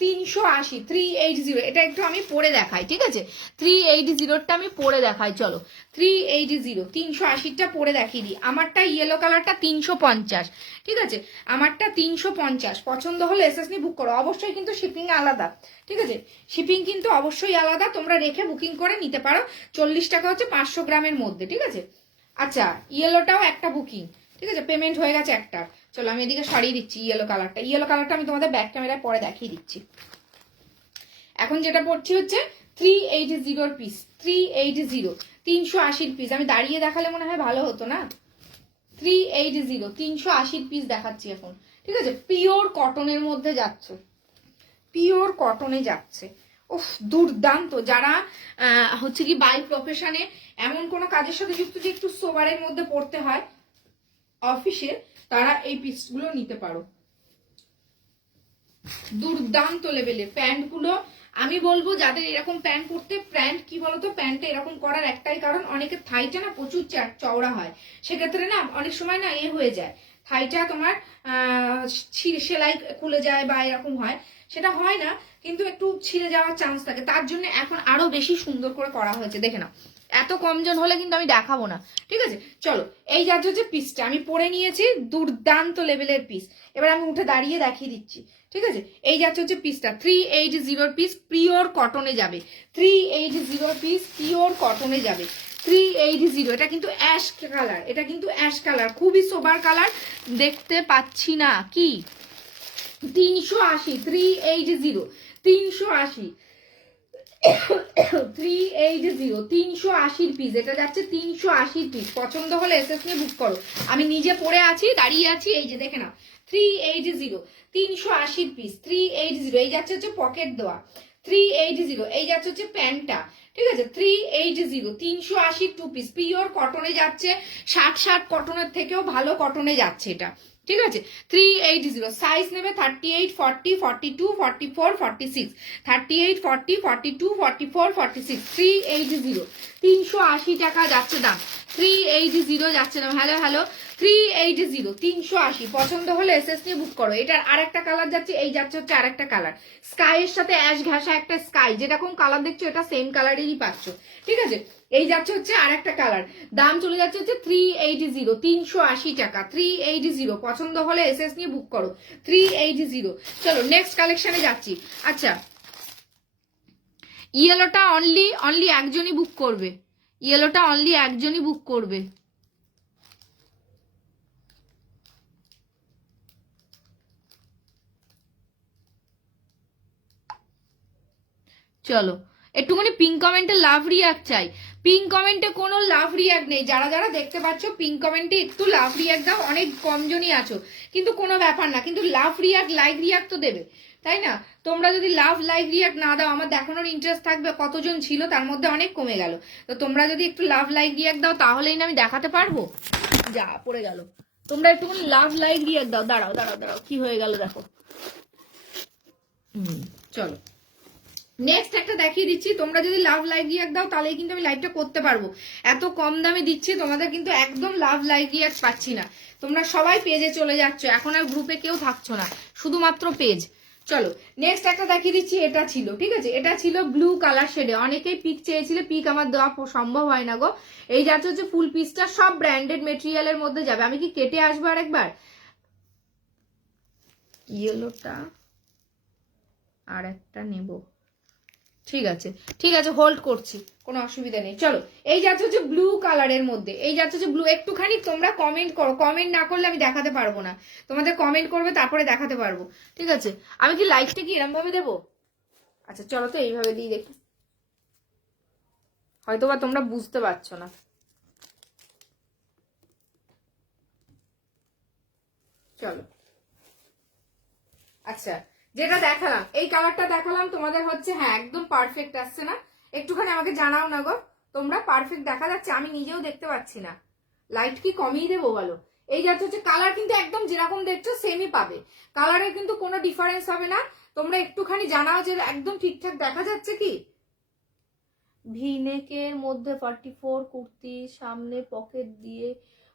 380, 380। এটা একটু আমি পরে দেখাই, ঠিক আছে, 380টা আমি পরে দেখাই। চলো 380, 380টা পরে দেখিয়ে দিই। আমারটা ইয়েলো কালারটা 350, ঠিক আছে, আমারটা 350। পছন্দ হলে এসএস নিয়ে বুক করো। অবশ্যই কিন্তু শিপিং আলাদা, ঠিক আছে, শিপিং কিন্তু অবশ্যই আলাদা, তোমরা রেখে বুকিং করে নিতে পারো। 40 টাকা হচ্ছে 500 গ্রামের মধ্যে, ঠিক আছে। আচ্ছা ইয়েলোটাও একটা বুকিং, ঠিক আছে, পেমেন্ট হয়ে গেছে একটা। চলো আমি এদিকে সরিয়ে দিচ্ছি ইয়েলো কালারটা, ইয়েলো কালারটা আমি তোমাদের ব্যাক ক্যামেরায় পরে দেখিয়ে দিচ্ছি। এখন যেটা পড়ছি হচ্ছে 380 পিস, 380, 380 পিস। আমি দাঁড়িয়ে দেখালে মনে হয় ভালো হতো না। 380, 380 পিস দেখাচ্ছি এখন, ঠিক আছে। পিওর কটনের মধ্যে যাচ্ছে, পিওর কটনে যাচ্ছে। উফ দুর্দান্ত। যারা হচ্ছে কি বাই প্রফেশনে এমন কোনো কাজের সাথে যুক্ত যে একটু সোবারের মধ্যে পড়তে হয় অফিসে, তারা এই পিসগুলো নিতে পারো। দুর্দান্ত লেভেলের প্যান্টগুলো। আমি বলবো যাদের এরকম প্যান্ট পরতে, প্যান্ট কি বলতো, প্যান্টে এরকম করার একটাই কারণ, অনেকের থাইটা না প্রচুর চওড়া হয়, সেক্ষেত্রে না অনেক সময় না হয়ে যায়, থাইটা তোমার সেলাই খুলে যায় বা এরকম হয়, সেটা হয় না কিন্তু একটু ছিঁড়ে যাওয়ার চান্স থাকে, তার জন্য এখন আরো বেশি সুন্দর করে করা হয়েছে। দেখে নাও, এত কমজন হলে কিন্তু আমি দেখাবো না, ঠিক আছে। চলো এই যাচ্ছে হচ্ছে পিসটা আমি পরে নিয়েছি, দুর্দান্ত লেভেলের পিস। এবার আমি উঠে দাঁড়িয়ে দেখিয়ে দিচ্ছি, ঠিক আছে। এই যাচ্ছে হচ্ছে পিসটা 380 পিস, পিওর কটনে যাবে, 380 পিস পিওর কটনে যাবে, 380। এটা কিন্তু অ্যাশ কালার, এটা কিন্তু অ্যাশ কালার, খুবই সোবার কালার, দেখতে পাচ্ছি না কি। 380, 380, 380, 380, 380 পিস। এটা যাচ্ছে 380 পিস। পছন্দ হলে এসএস নিয়ে বুক করো। আমি নিজে পরে আছি, দাঁড়িয়ে আছি, এই যে দেখে নাও, 380, 380 পিস, 380। এই যাচ্ছে হচ্ছে পকেট দেওয়া, 380। এই যাচ্ছে হচ্ছে প্যান্টটা, ঠিক আছে, 380, 380 2 পিস, পিওর কটনে যাচ্ছে, 60-60 কটনের থেকেও ভালো কটনে যাচ্ছে এটা, ঠিক আছে। 380 সাইজ নেবে 38, 40, 42, 44, 46, 38, 40, 42, 44, 46, 380, 380 টাকা যাচ্ছে দাম, 380 যাচ্ছে দাম। Hello hello, 380, 380। পছন্দ হলে এসএস নিয়ে বুক করো। এটার আরেকটা কালার যাচ্ছে, এই যাচ্ছে হচ্ছে আরেকটা কালার, স্কাই এর সাথে অ্যাশ ঘাসা একটা স্কাই, যেরকম কালার দেখছো এটা সেম কালারেরই পাচ্ছ, ঠিক আছে। এই যাচ্ছে হচ্ছে আরেকটা কালার, দাম চলে যাচ্ছে হচ্ছে 380, 380 টাকা, 380। পছন্দ হলে এসএস নিয়ে বুক করো, 380। চলো নেক্সট কালেকশনে যাচ্ছি। আচ্ছা ইয়েলোটা অনলি একজনই বুক করবে, ইয়েলোটা অনলি একজনই বুক করবে। চলো একটুখানি পিঙ্ক কমেন্টে লাভ রিয়াক্ট চাই, পিঙ্ক কমেন্টে কোনো লাভ রিয়াক্ট নেই, যারা যারা দেখতে পাচ্ছ পিঙ্ক কমেন্টে একটু লাভ রিয়াক্ট দাও, অনেক কমজনই আছো কিন্তু কোনো ব্যাপার না, কিন্তু লাভ রিয়াক্ট লাইক রিয়াক্ট তো দেবে, তাই না। তোমরা যদি লাভ লাইক রিয়াক্ট না দাও আমার দেখানোর ইন্টারেস্ট থাকবে, কতজন ছিল তার মধ্যে অনেক কমে গেল, তো তোমরা যদি একটু লাভ লাইক রিয়াক্ট দাও তাহলেই না আমি দেখাতে পারবো। যা পড়ে গেল, তোমরা একটুখানি লাভ লাইক রিয়াক্ট দাও। দাঁড়াও দাঁড়াও দাঁড়াও, কি হয়ে গেল দেখো। চলো নেক্সট একটা দেখিয়ে দিচ্ছি, তোমরা যদি লাভ লাইক রিয়াক্ট দাও তাহলে কিন্তু আমি লাইভটা করতে পারবো। এত কম দামে দিচ্ছি তোমাদের, কিন্তু একদম লাভ লাইক রিয়াক্ট পাচ্ছি না। তোমরা সবাই পেজে চলে যাচ্ছ, এখন আর গ্রুপে কেউ থাকছো না, শুধুমাত্র পেজ। চলো নেক্সট একটা দেখিয়ে দিচ্ছি, এটা ছিল, ঠিক আছে, এটা ছিল ব্লু কালার শেডে। অনেকেই পিক চেয়েছিলে, পিক আমার দেওয়া সম্ভব হয় না গো। এই যাচ্ছে হচ্ছে ফুল পিসটা, সব ব্র্যান্ডেড মেটেরিয়ালের মধ্যে যাবে। আমি কি কেটে আসবো আর একবার, ইয়েলোটা আর একটা নেব, ঠিক আছে ঠিক আছে, হোল্ড করছি, কোনো অসুবিধা নেই। চলো এই যাচ্ছে হচ্ছে ব্লু কালারের মধ্যে, এই যাচ্ছে হচ্ছে ব্লু। একটুখানি তোমরা কমেন্ট করো, কমেন্ট না করলে আমি দেখাতে পারবো না, তোমাদের কমেন্ট করবে তারপরে দেখাতে পারবো, ঠিক আছে। আমি কি লাইটটা কি এরম ভাবে দেবো? আচ্ছা চলো তো এইভাবে দিয়ে দেখি, হয়তো বা তোমরা বুঝতে পারছো না। চলো আচ্ছা, যেটা দেখালাম, এই কালারটা দেখালাম তোমাদের, হচ্ছে হ্যাঁ একদম পারফেক্ট আসছে না? একটুখানি আমাকে জানাও না গো তোমরা, পারফেক্ট দেখা যাচ্ছে? আমি নিজেও দেখতে পাচ্ছি না, লাইট কি কমিয়ে দেবো বলো? এই যাচ্ছে হচ্ছে কালার, কিন্তু একদম যেরকম দেখছো সেমই পাবে, কালারের কিন্তু কোনো ডিফারেন্স হবে না। তোমরা একটুখানি জানাও যে একদম ঠিকঠাক দেখা যাচ্ছে কি। ভিনেকের মধ্যে 44 কুর্তি, সামনে পকেট দিয়ে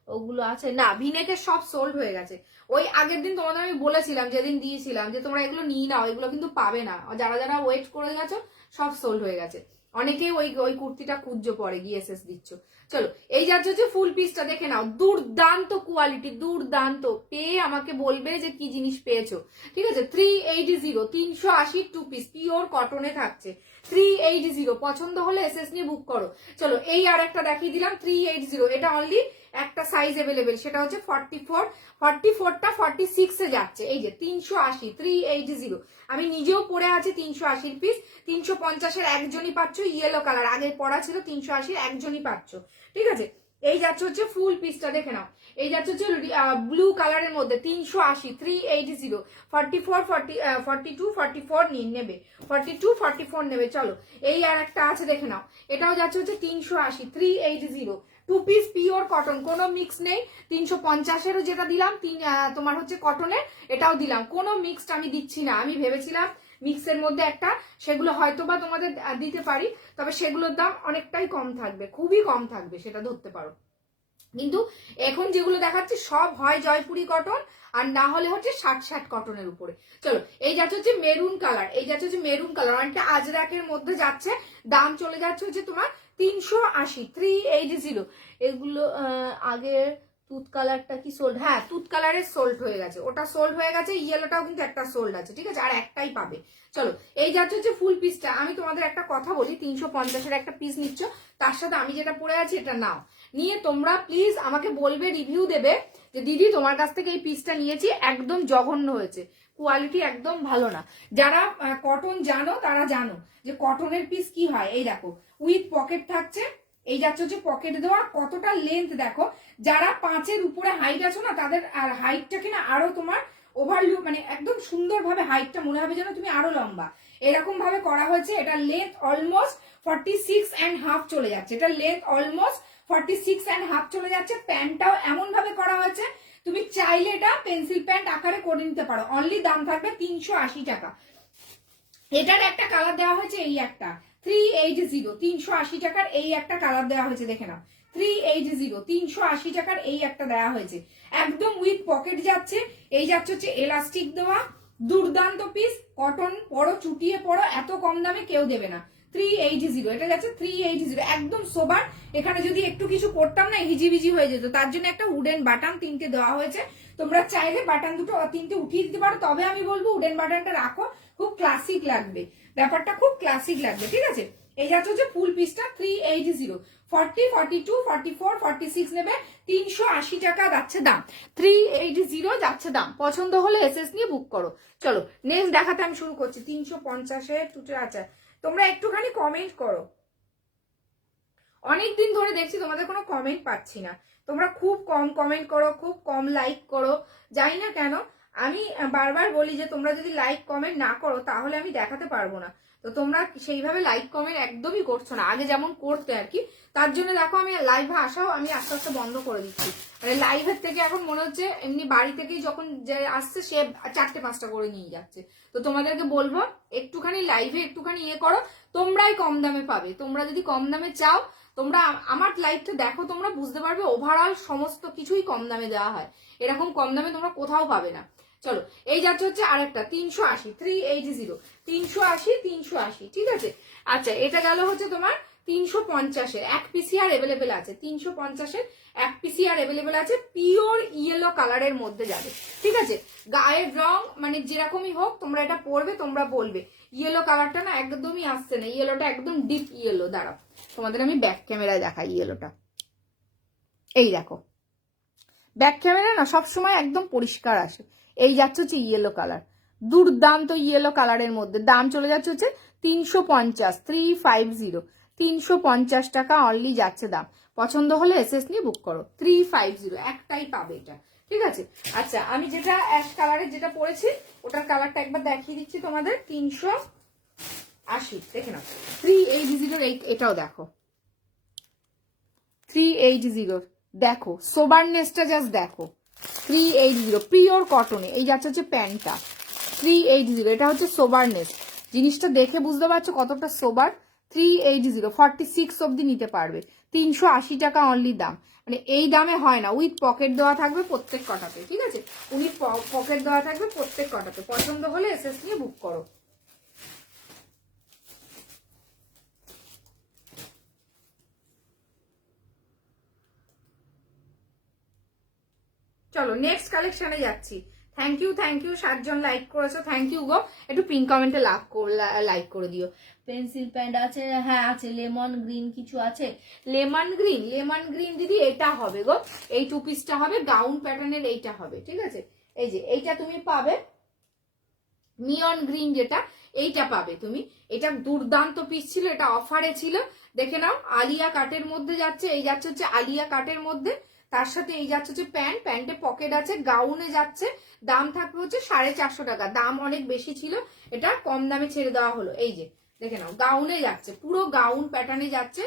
ওগুলো আছে না? ভিনেকের সব সোল্ড হয়ে গেছে। ওই আগের দিন তোমাদের আমি বলেছিলাম, যেদিন দিয়েছিলাম, যে তোমরা এগুলো নিয়ে নাও, এগুলো কিন্তু পাবে না। যারা যারা ওয়েট করে গেছো সব সোল্ড হয়ে গেছে। অনেকেই ওই ওই কুর্তিটা খুঁজছো, পরে গিয়ে এসএস দিচ্ছ। চলো এই যাচ্ছে হচ্ছে ফুল পিসটা, দেখে নাও, দুর্দান্ত কোয়ালিটি, দুর্দান্ত। পেয়ে আমাকে বলবে যে কি জিনিস পেয়েছো, ঠিক আছে। 380, 380 টু পিস, পিওর কটনে থাকছে। 380, পছন্দ হলে এসএস নিয়ে বুক করো। চলো এই আর একটা দেখিয়ে দিলাম 380, এটা অনলি একটা সাইজ এভেলেবেল, সেটা হচ্ছে 44। 44টা 46 এ যাচ্ছে, এই যে 380, 380। আমি নিজেও পরে আছি 380 পিস। 350-এর একজনই পাচ্ছ, ইয়েলো কালার, আগে পরা ছিল 380-র একজনই পাচ্ছ, ঠিক আছে। এই যাচ্ছে হচ্ছে ফুল পিসটা, দেখে নাও। এই যাচ্ছে হচ্ছে ব্লু কালারের মধ্যে 380, 380। 44, 42, 44 নেবে, 42, 44 নেবে। চলো এই আর একটা আছে, দেখে নাও, এটাও যাচ্ছে হচ্ছে 380, 380। টু পিস পিওর কটন, কোনো মিক্স নেই। 350-এরও যেটা দিলাম তোমার হচ্ছে কটনের, এটাও দিলাম, কোনো মিক্সড আমি দিচ্ছি না। আমি ভেবেছিলাম মিক্সের মধ্যে একটা, সেগুলো হয়তো বা তোমাদের দিতে পারি, তবে সেগুলোর দাম অনেকটাই কম থাকবে, খুবই কম থাকবে, সেটা ধরতে পারো। কিন্তু এখন যেগুলো দেখাচ্ছি সব হয় জয়পুরি কটন, আর না হলে হচ্ছে 60 কটনের উপরে। চলো এই যাচ্ছে হচ্ছে মেরুন কালার, এই যাচ্ছে হচ্ছে মেরুন কালার, অনেকটা আজরাকের মধ্যে যাচ্ছে। দাম চলে যাচ্ছে হচ্ছে তোমার 380, 380। এগুলো আগের তুত কালারটা কি সোল্ড? হ্যাঁ তুত কালারের সোল্ড হয়ে গেছে, ওটা সোল্ড হয়ে গেছে। ইয়েলোটাও কিন্তু একটা সোল্ড আছে, ঠিক আছে, আর একটাই পাবে। চলো এই যাচ্ছে হচ্ছে ফুল পিসটা। আমি তোমাদের একটা কথা বলি, 350-এর একটা পিস নিচ্ছ, তার সাথে আমি যেটা পরে আছি এটা নাও, নিয়ে তোমরা প্লিজ আমাকে বলবে, রিভিউ দেবে যে দিদি তোমার কাছ থেকে এই পিসটা নিয়েছি, একদম জঘন্য হয়েছে, কোয়ালিটি একদম ভালো না। যারা কটন জানো তারা জানো যে কটনের পিস কি হয়। এই দেখো উইথ পকেট থাকছে, এই যাচ্ছে হচ্ছে পকেট দেওয়া, কতটা লেন্থ দেখো। যারা 5-এর উপরে হাইট আছো না, তাদের আর হাইটটা কিনা আরো তোমার ওভারলুক, মানে একদম সুন্দরভাবে হাইটটা মনে হবে যেন তুমি আরো লম্বা, এরকম ভাবে করা হয়েছে। এটা লেন্থ অলমোস্ট 46.5 চলে যাচ্ছে, এটা লেন্থ অলমোস্ট 46.5 চলে যাচ্ছে। প্যান্টটাও এমন ভাবে করা হয়েছে, তুমি চাইলে এটা পেন্সিল প্যান্ট আকারে করে নিতে পারো। অনলি দাম থাকবে 380 টাকা। এটার একটা কালার দেওয়া হয়েছে, এই একটা 380, 380 টাকার এই একটা কালার দেওয়া হয়েছে, দেখে নাও। 380, 380 টাকার এই একটা দেওয়া হয়েছে, একদম উইথ পকেট যাচ্ছে। এই যাচ্ছে হচ্ছে এলাস্টিক দেওয়া, দুর্দান্ত পিস, কটন, পরো চুটিয়ে পরো, এত কম দামে কেউ দেবে না। 380, এটা যাচ্ছে 380, একদম সোবার। এখানে যদি একটু কিছু করতাম না হিজিবিজি হয়ে যেত, তার জন্য একটা উডেন বাটন 3টে দেওয়া হয়েছে। তোমরা চাইলে বাটন দুটো 3টে উঠিয়ে দিতে পারো, তবে আমি বলবো উডেন বাটনটা রাখো, খুব ক্লাসিক লাগবে, ব্যাপারটা খুব ক্লাসিক লাগবে, ঠিক আছে। এই যাচ্ছে হচ্ছে ফুল পিসটা 380। 40, 42, 44, 46 নেবে, 380 টাকা যাচ্ছে দাম, 380 যাচ্ছে দাম। পছন্দ হলে এসএস নিয়ে বুক করো। চলো নেক্সট দেখাতে আমি শুরু করছি। 350-এর টুটে আছে, তোমরা একটুখানি কমেন্ট করো, অনেকদিন ধরে দেখছি তোমাদের কোনো কমেন্ট পাচ্ছি না, তোমরা খুব কম কমেন্ট করো, খুব কম লাইক করো, জানি না কেন। আমি বারবার বলি যে তোমরা যদি লাইক কমেন্ট না করো তাহলে আমি দেখাতে পারবো না। তো তোমরা সেইভাবে লাইক কমেন্ট একদমই করছো না, আগে যেমন করতে আর কি। তার জন্য দেখো আমি লাইভে আসাও আমি আস্তে আস্তে বন্ধ করে দিচ্ছি। মানে লাইভের থেকে এখন মনে হচ্ছে এমনি বাড়ি থেকেই যখন যে আসছে সে 4-5টা করে নিয়ে যাচ্ছে। তো তোমাদেরকে বলবো একটুখানি লাইভে একটুখানি ইয়ে করো, তোমরাই কম দামে পাবে। তোমরা যদি কম দামে চাও, তোমরা আমার লাইভটা দেখো, তোমরা বুঝতে পারবে ওভারঅল সমস্ত কিছুই কম দামে দেওয়া হয়। এরকম কম দামে তোমরা কোথাও পাবে না। চলো, এই যাচ্ছে হচ্ছে আরেকটা 380, 380, 380, ঠিক আছে। আচ্ছা, এটা গেল হচ্ছে তোমার 350-এর, এক পিসিআর অ্যাভেলেবেল আছে। 350-এর এক পিসিআর অ্যাভেলেবেল আছে, পিওর ইয়েলো কালারের মধ্যে যাবে, ঠিক আছে। গায়ের রং মানে যেরকমই হোক তোমরা এটা পরবে, তোমরা বলবে ইয়েলো কালারটা না একদমই আসছে না, ইয়েলোটা একদম ডিপ ইয়েলো। দাঁড়াও তোমাদের আমি ব্যাক ক্যামেরায় দেখাই ইয়েলোটা। এই দেখো, ব্যাক ক্যামেরা না সবসময় একদম পরিষ্কার আসে। এই যাচ্ছে হচ্ছে ইয়েলো কালার, দুর্দান্ত ইয়েলো কালারের মধ্যে। দাম চলে যাচ্ছে হচ্ছে 350, 350, 350 টাকা অনলি যাচ্ছে দাম। পছন্দ হলে এসএস নিয়ে বুক করো। 350 একটাই পাবে এটা, ঠিক আছে। আচ্ছা, আমি যেটা অ্যাশ কালারের যেটা পরেছি ওটার কালারটা একবার দেখিয়ে দিচ্ছি তোমাদের। 380, দেখে নাও। 380 এটাও দেখো, 380 দেখো, সোবারনেসটা জাস্ট দেখো। 380 পিওর কটনে, এই যাচ্ছে হচ্ছে প্যান্টটা। 380 এটা হচ্ছে সোবারনেস, জিনিসটা দেখে বুঝতে পারছো কতটা সোবার। 380 46 অব্দি নিতে পারবে। 380 টাকা অনলি দাম। মানে এই দামে হয় না, উইথ পকেট দেওয়া থাকবে প্রত্যেক কটাতে, ঠিক আছে। উইথ পকেট দেওয়া থাকবে প্রত্যেক কটাতে। পছন্দ হলে এসএস নিয়ে বুক করো। চলো নেক্সট কালেকশনে যাচ্ছি। থ্যাংক ইউ 7 জন লাইক করেছো, থ্যাংক ইউ গো। একটু পিঙ্ক কমেন্টে লাইক করে দিও। পেন্সিল প্যান্ট আছে, হ্যাঁ আছে। লেমন গ্রিন কিছু আছে, লেমন গ্রিন দিদি এটা হবে গো, এই টু পিসটা হবে গাউন প্যাটার্নের, এইটা হবে, ঠিক আছে। এই যে এইটা তুমি পাবে নিয়ন গ্রিন, যেটা এইটা পাবে তুমি। এটা দুর্দান্ত পিস ছিল, এটা অফারে ছিল, দেখে নাও। আলিয়া কাটের মধ্যে যাচ্ছে, এই যাচ্ছে হচ্ছে আলিয়া কাটের মধ্যে। তার সাথে এই যাচ্ছে হচ্ছে প্যান্ট, প্যান্টে পকেট আছে, গাউনে যাচ্ছে। দাম থাকবে হচ্ছে 450 টাকা। দাম অনেক বেশি ছিল, এটা কম দামে ছেড়ে দেওয়া হলো। এই যে দেখে নাও, গাউনে যাচ্ছে, পুরো গাউন প্যাটার্নে যাচ্ছে।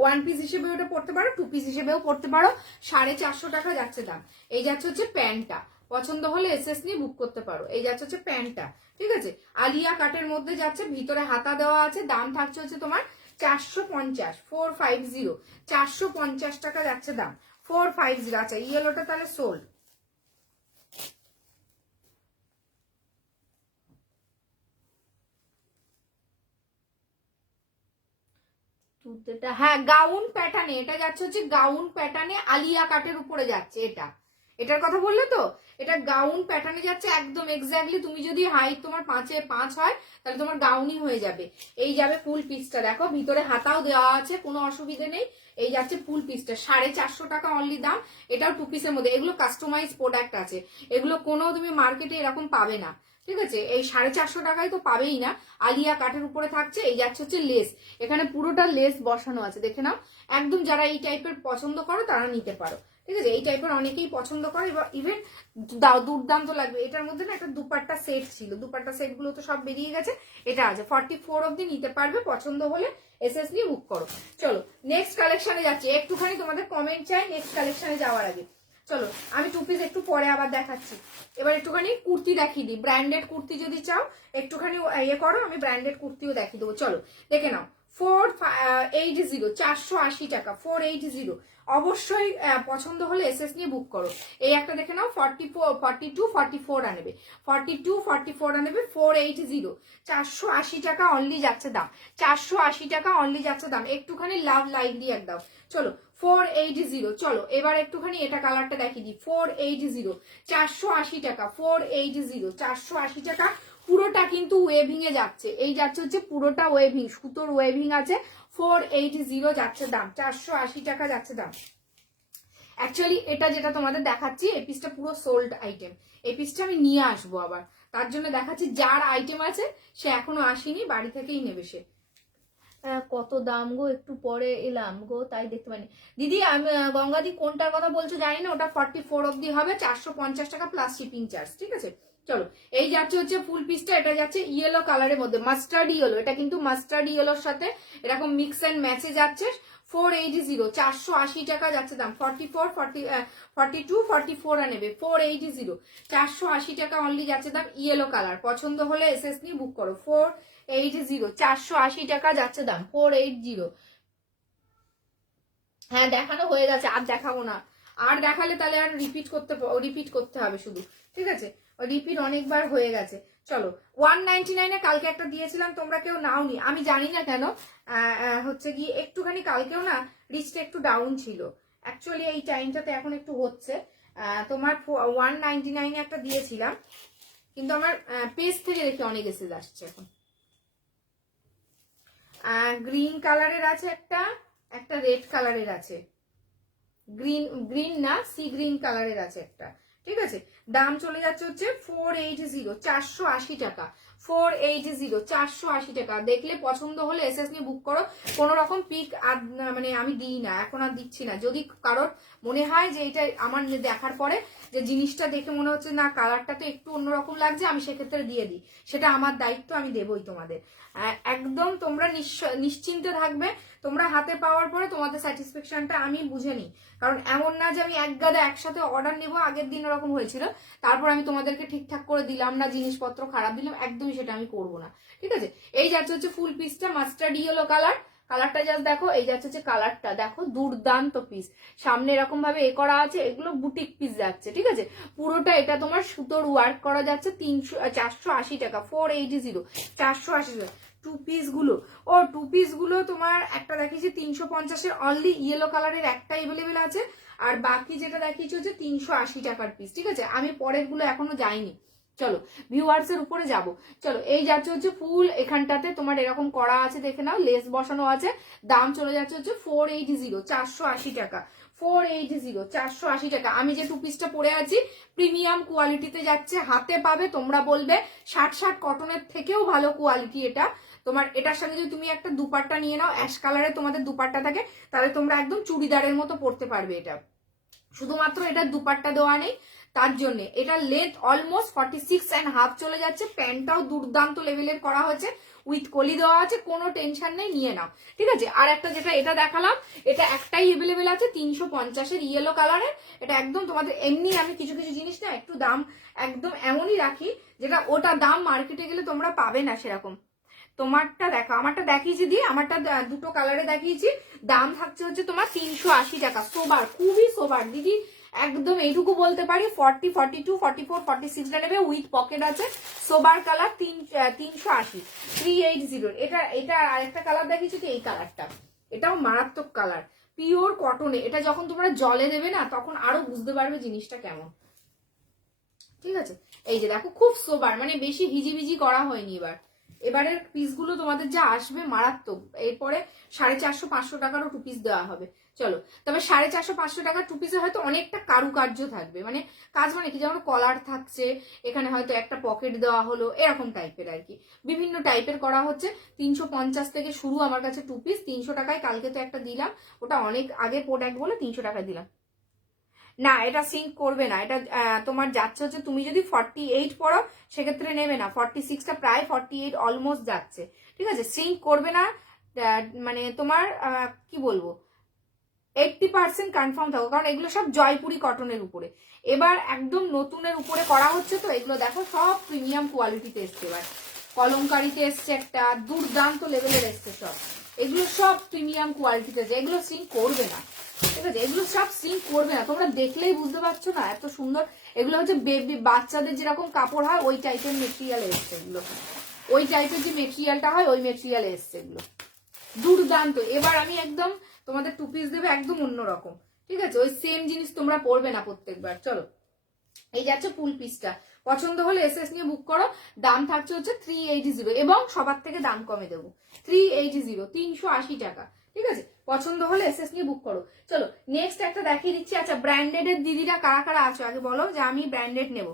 ওয়ান পিস হিসেবে ওটা পড়তে পারো, টু পিস হিসেবেও পড়তে পারো। 450 টাকা যাচ্ছে দাম। এই যাচ্ছে হচ্ছে প্যান্টটা, পছন্দ হলে এসএস নিয়ে বুক করতে পারো। এই যাচ্ছে হচ্ছে প্যান্টটা, ঠিক আছে। আলিয়া কাটের মধ্যে যাচ্ছে, ভিতরে হাতা দেওয়া আছে। দাম থাকছে হচ্ছে তোমার 450, 450, 450 টাকা যাচ্ছে দাম। 450। আচ্ছা, ইয়েলোটা তাহলে সোল্ড। হ্যাঁ, গাউন প্যাটার্নে এটা যাচ্ছে হচ্ছে, গাউন প্যাটার্নে আলিয়া কাটের উপরে যাচ্ছে। এটার কথা বললে তো, এটা গাউন প্যাটার্নে যাচ্ছে একদম এক্স্যাক্টলি। তুমি যদি হাইট তোমার 5'5" হয় তাহলে তোমার গাউনই হয়ে যাবে। এই যাবে ফুল পিসটা, দেখো ভিতরে হাতাও দেওয়া আছে, কোনো অসুবিধা নেই। এই যাচ্ছে ফুল পিসটা, 450 টাকা অনলি দাম। এটাও টু পিসের মধ্যে। এগুলো কাস্টমাইজ প্রোডাক্ট আছে, এগুলো কোনো তুমি মার্কেটে এরকম পাবে না, ঠিক আছে। এই 450 টাকায় তো পাবেই না। আলিয়া কাঠের উপরে থাকছে। এই যাচ্ছে হচ্ছে লেস, এখানে পুরোটা লেস বসানো আছে, দেখে নাও। একদম যারা এই টাইপের পছন্দ করো তারা নিতে পারো, ঠিক আছে। এই টাইপের অনেকেই পছন্দ করে, এবার ইভেন দুর্দান্ত লাগবে। এটার মধ্যে না একটা দুপাট্টা সেট ছিল, দুপাট্টা সেট গুলো তো সব বেরিয়ে গেছে। এটা আছে 44 অব্দি নিতে পারবে, পছন্দ হলে এসএস নিয়ে বুক করো। চলো নেক্সট কালেকশনে যাচ্ছি। একটুখানি তোমাদের কমেন্ট চাই নেক্সট কালেকশনে যাওয়ার আগে। চলো, আমি টু পিস একটু পরে আবার দেখাচ্ছি। এবার একটুখানি কুর্তি দেখিয়ে দিই। ব্র্যান্ডেড কুর্তি যদি চাও একটুখানি ইয়ে করো, আমি ব্র্যান্ডেড কুর্তিও দেখিয়ে দেবো। চলো দেখে নাও। 480, 480 টাকা, 480। অবশ্যই পছন্দ হলে এসএস নিয়ে বুক করো। এই একটা দেখে নাও, 42, 44 আনবে, 42, 44 আনবে। 480, 480 টাকা অনলি যাচ্ছে দাম। 480 টাকা অনলি যাচ্ছে দাম। একটুখানি লাভ লাইক দিয়ে একদম। চলো 480। চলো এবার একটুখানি এটা কালারটা দেখিয়ে দিই। 480, 480 টাকা, 480, 480 টাকা। পুরোটা কিন্তু ওয়েভিং এ যাচ্ছে। এই যাচ্ছে হচ্ছে পুরোটা ওয়েভিং, সুতোর ওয়েভিং আছে। 480 যাচ্ছে দাম, 480 টাকা যাচ্ছে দাম। অ্যাকচুয়ালি এটা যেটা তোমাদের দেখাচ্ছি, এই পিসটা পুরো সোল্ড আইটেম। এই পিসটা আমি নিয়ে আসবো আবার, তার জন্য দেখাচ্ছি। যার আইটেম আছে সে এখনো আসেনি, বাড়ি থেকেই নেবে সে। কত দাম গো, একটু পরে এলাম গো তাই দেখতে পাইনি। দিদি আমি গঙ্গাদি কোনটার কথা বলছো জানি না, ওটা 44 অব্দি হবে, 450 টাকা প্লাস শিপিং চার্জ। ঠিক আছে, চলো এই যাচ্ছে হচ্ছে ফুল পিসটা, এটা যাচ্ছে ইয়েলো কালারের মধ্যে, মাস্টার্ড ইয়েলো, এটা কিন্তু মাস্টার্ড ইয়েলোর সাথে এরকম মিক্স এন্ড ম্যাচে যাচ্ছে। 480, 480 টাকা যাচ্ছে দাম। 44, 42, 44 নেবে 480, 480 টাকা অনলি যাচ্ছে দাম। ইয়েলো কালার পছন্দ হলে এসএস নিয়ে বুক করো। 480, 480 টাকা যাচ্ছে দাম। 480। হ্যাঁ দেখানো হয়ে গেছে, আর দেখাবো না। আর দেখালে তাহলে আর রিপিট করতে হবে শুধু। ঠিক আছে, রিপিট অনেকবার হয়ে গেছে। চলো 199 কালকে একটা দিয়েছিলাম, তোমরা কেউ নাওনি, আমি জানি না কেন। হচ্ছে কি একটুখানি কালকেও না রিচটা একটু ডাউন ছিল অ্যাকচুয়ালি, এই টাইমটাতে এখন একটু হচ্ছে। তোমার 199 একটা দিয়েছিলাম, কিন্তু আমার পেজ থেকে দেখি অনেক এসে আসছে এখন। গ্রিন কালারের আছে একটা, একটা রেড কালারের আছে, গ্রিন না সি গ্রিন কালারের আছে একটা। ঠিক আছে, দাম চলে যাচ্ছে হচ্ছে 480, 480 টাকা। 480, 480 টাকা। দেখলে পছন্দ হলে এসএস নিয়ে বুক করো। কোন রকম পিক আর মানে আমি দিই না, এখন আর দিচ্ছি না। যদি কারোর মনে হয় যে এটা আমার দেখার পরে যে জিনিসটা দেখে মনে হচ্ছে না কালারটা তো একটু অন্যরকম লাগছে, আমি সেক্ষেত্রে দিয়ে দিই, সেটা আমার দায়িত্ব, আমি দেবই তোমাদের। একদম তোমরা নিশ্চিন্তে থাকবে, তোমরা হাতে পাওয়ার পরে তোমাদের স্যাটিসফ্যাকশনটা আমি বুঝে নিই। কারণ এমন না যে আমি এক গাদা একসাথে অর্ডার নেবো, আগের দিন ওরকম হয়েছিল, তারপর আমি তোমাদেরকে ঠিকঠাক করে দিলাম না, জিনিসপত্র খারাপ দিলাম, একদমই সেটা আমি করবো না। ঠিক আছে, এই যাচ্ছে হচ্ছে ফুল পিসটা, মাস্টার্ড ইয়েলো কালার। কালারটা জাস্ট দেখো, এই যাচ্ছে হচ্ছে কালারটা দেখো, দুর্দান্ত পিস। সামনে এরকম ভাবে এ করা আছে, এগুলো বুটিক পিস যাচ্ছে। ঠিক আছে, পুরোটা এটা তোমার সুতোর ওয়ার্ক করা যাচ্ছে। 480 টাকা। 480, 480 টাকা। টু পিস গুলো, ও টু পিস গুলো তোমার একটা দেখিয়েছি 350-এর, অনলি ইয়েলো কালারের একটা এভেলেবেল আছে, আর বাকি যেটা দেখিয়েছি হচ্ছে 380 টাকার পিস। ঠিক আছে, আমি পরের গুলো এখনো যাইনি। চলো ভিউয়ার্স এর উপরে যাব। চলো এই যাচ্ছে হচ্ছে ফুল, এখানটাতে তোমার এরকম করা আছে, দেখে নাও, লেস বসানো আছে। দাম চলে যাচ্ছে হচ্ছে 480, 480 টাকা। 480, 480 টাকা। আমি যে টু পিসটা পরে আছি প্রিমিয়াম কোয়ালিটিতে যাচ্ছে, হাতে পাবে, তোমরা বলবে 60 কটনের থেকেও ভালো কোয়ালিটি এটা। তোমার এটার সঙ্গে যদি তুমি একটা দুপাট্টা নিয়ে নাও, অ্যাশ কালারে তোমাদের দুপাট্টা থাকে, তাহলে তোমরা একদম চুড়িদারের মতো পরতে পারবে এটা। শুধুমাত্র এটা দুপাট্টা দেওয়া নেই, তার জন্য এটা লেন্থ অলমোস্ট 46.5 চলে যাচ্ছে। প্যান্টটাও দুর্দান্ত লেভেলের করা হয়েছে, উইথ কলি দেওয়া আছে, কোনো টেনশন নেই, নিয়ে নাও। ঠিক আছে, আর একটা যেটা এটা দেখালাম, এটা একটাই এভেলেবেল আছে 350-এর, ইয়েলো কালারের। এটা একদম তোমাদের এমনি, আমি কিছু কিছু জিনিস না একটু দাম একদম এমনই রাখি, যেটা ওটা দাম মার্কেটে গেলে তোমরা পাবে না সেরকম। তোমারটা দেখো, আমারটা দেখিয়েছি দিয়ে, আমারটা দুটো কালারে দেখিয়েছি। দাম থাকছে হচ্ছে তোমার 380 টাকা। সোবার, খুবই সোবার দিদি, একদম এইটুকু বলতে পারি। 40, 42, 44, 46 নেবে, উইথ পকেট আছে। Sober colour 380, 380। এটা আরেকটা কালার দেখিয়েছি তো, এই কালারটা, এটাও মারাত্মক কালার, পিওর কটনে। এটা যখন তোমরা জলে দেবে না, তখন আরো বুঝতে পারবে জিনিসটা কেমন। ঠিক আছে, এই যে দেখো, খুব সোবার, মানে বেশি হিজিবিজি করা হয়নি। এবারের পিসগুলো তোমাদের যা আসবে মারাত্মক। এরপরে 450-500 টাকারও টু পিস দেওয়া হবে। চলো, তবে 450-500 টাকার টু পিসে হয়তো অনেকটা কারুকার্য থাকবে, মানে কাজ মানে কি, যেমন কলার থাকছে, এখানে হয়তো একটা পকেট দেওয়া হলো, এরকম টাইপের আর কি, বিভিন্ন টাইপের করা হচ্ছে। 350 থেকে শুরু আমার কাছে টু পিস, 300 টাকায় কালকে তো একটা দিলাম, ওটা অনেক আগে প্রোডাক্ট বলে 300 টাকায় দিলাম। না, এটা সিঙ্ক করবে না, এটা তোমার যাচ্ছে হচ্ছে, তুমি যদি 48 পড়ো সেক্ষেত্রে নেবে না, 46টা প্রায় 48 অলমোস্ট যাচ্ছে। ঠিক আছে, সিঙ্ক করবে না, মানে তোমার কি বলবো, 80% কনফার্ম থাকো, কারণ এগুলো সব জয়পুরি কটনের উপরে। এবার একদম নতুনের উপরে করা হচ্ছে তো, এগুলো দেখো সব প্রিমিয়াম কোয়ালিটিতে এসছে। এবার কলমকারিতে এসছে একটা, দুর্দান্ত লেভেলের এসছে সব, এগুলো সব প্রিমিয়াম কোয়ালিটিতে আছে, এগুলো সিঙ্ক করবে না। ঠিক আছে, এগুলো সব সিঙ্ক করবে না, তোমরা দেখলেই বুঝতে পারছো না এত সুন্দর। এগুলো হচ্ছে বেবি বাচ্চাদের যেরকম কাপড় হয় ওই টাইপের মেটেরিয়াল এসছে এগুলো, ওই টাইপের যে মেটেরিয়ালটা হয় ওই মেটেরিয়াল এসছে এগুলো, দুর্দান্ত। এবার আমি একদম তোমাদের টু পিস দেবে একদম অন্যরকম। ঠিক আছে, ওই সেম জিনিস তোমরা পরবে না প্রত্যেকবার। চলো এই যাচ্ছে ফুল পিসটা, পছন্দ হলে এসএস নিয়ে বুক করো। দাম থাকছে হচ্ছে 380, এবং সবার থেকে দাম কমে দেবো, 380, 380 টাকা। ঠিক আছে, পছন্দ হলে এসএস নিয়ে বুক করো। চলো নেক্সট একটা দেখিয়ে দিচ্ছি। আচ্ছা, ব্র্যান্ডেড এর দিদিরা কারা কারা আছো আগে বলো, যে আমি ব্র্যান্ডেড নেবো,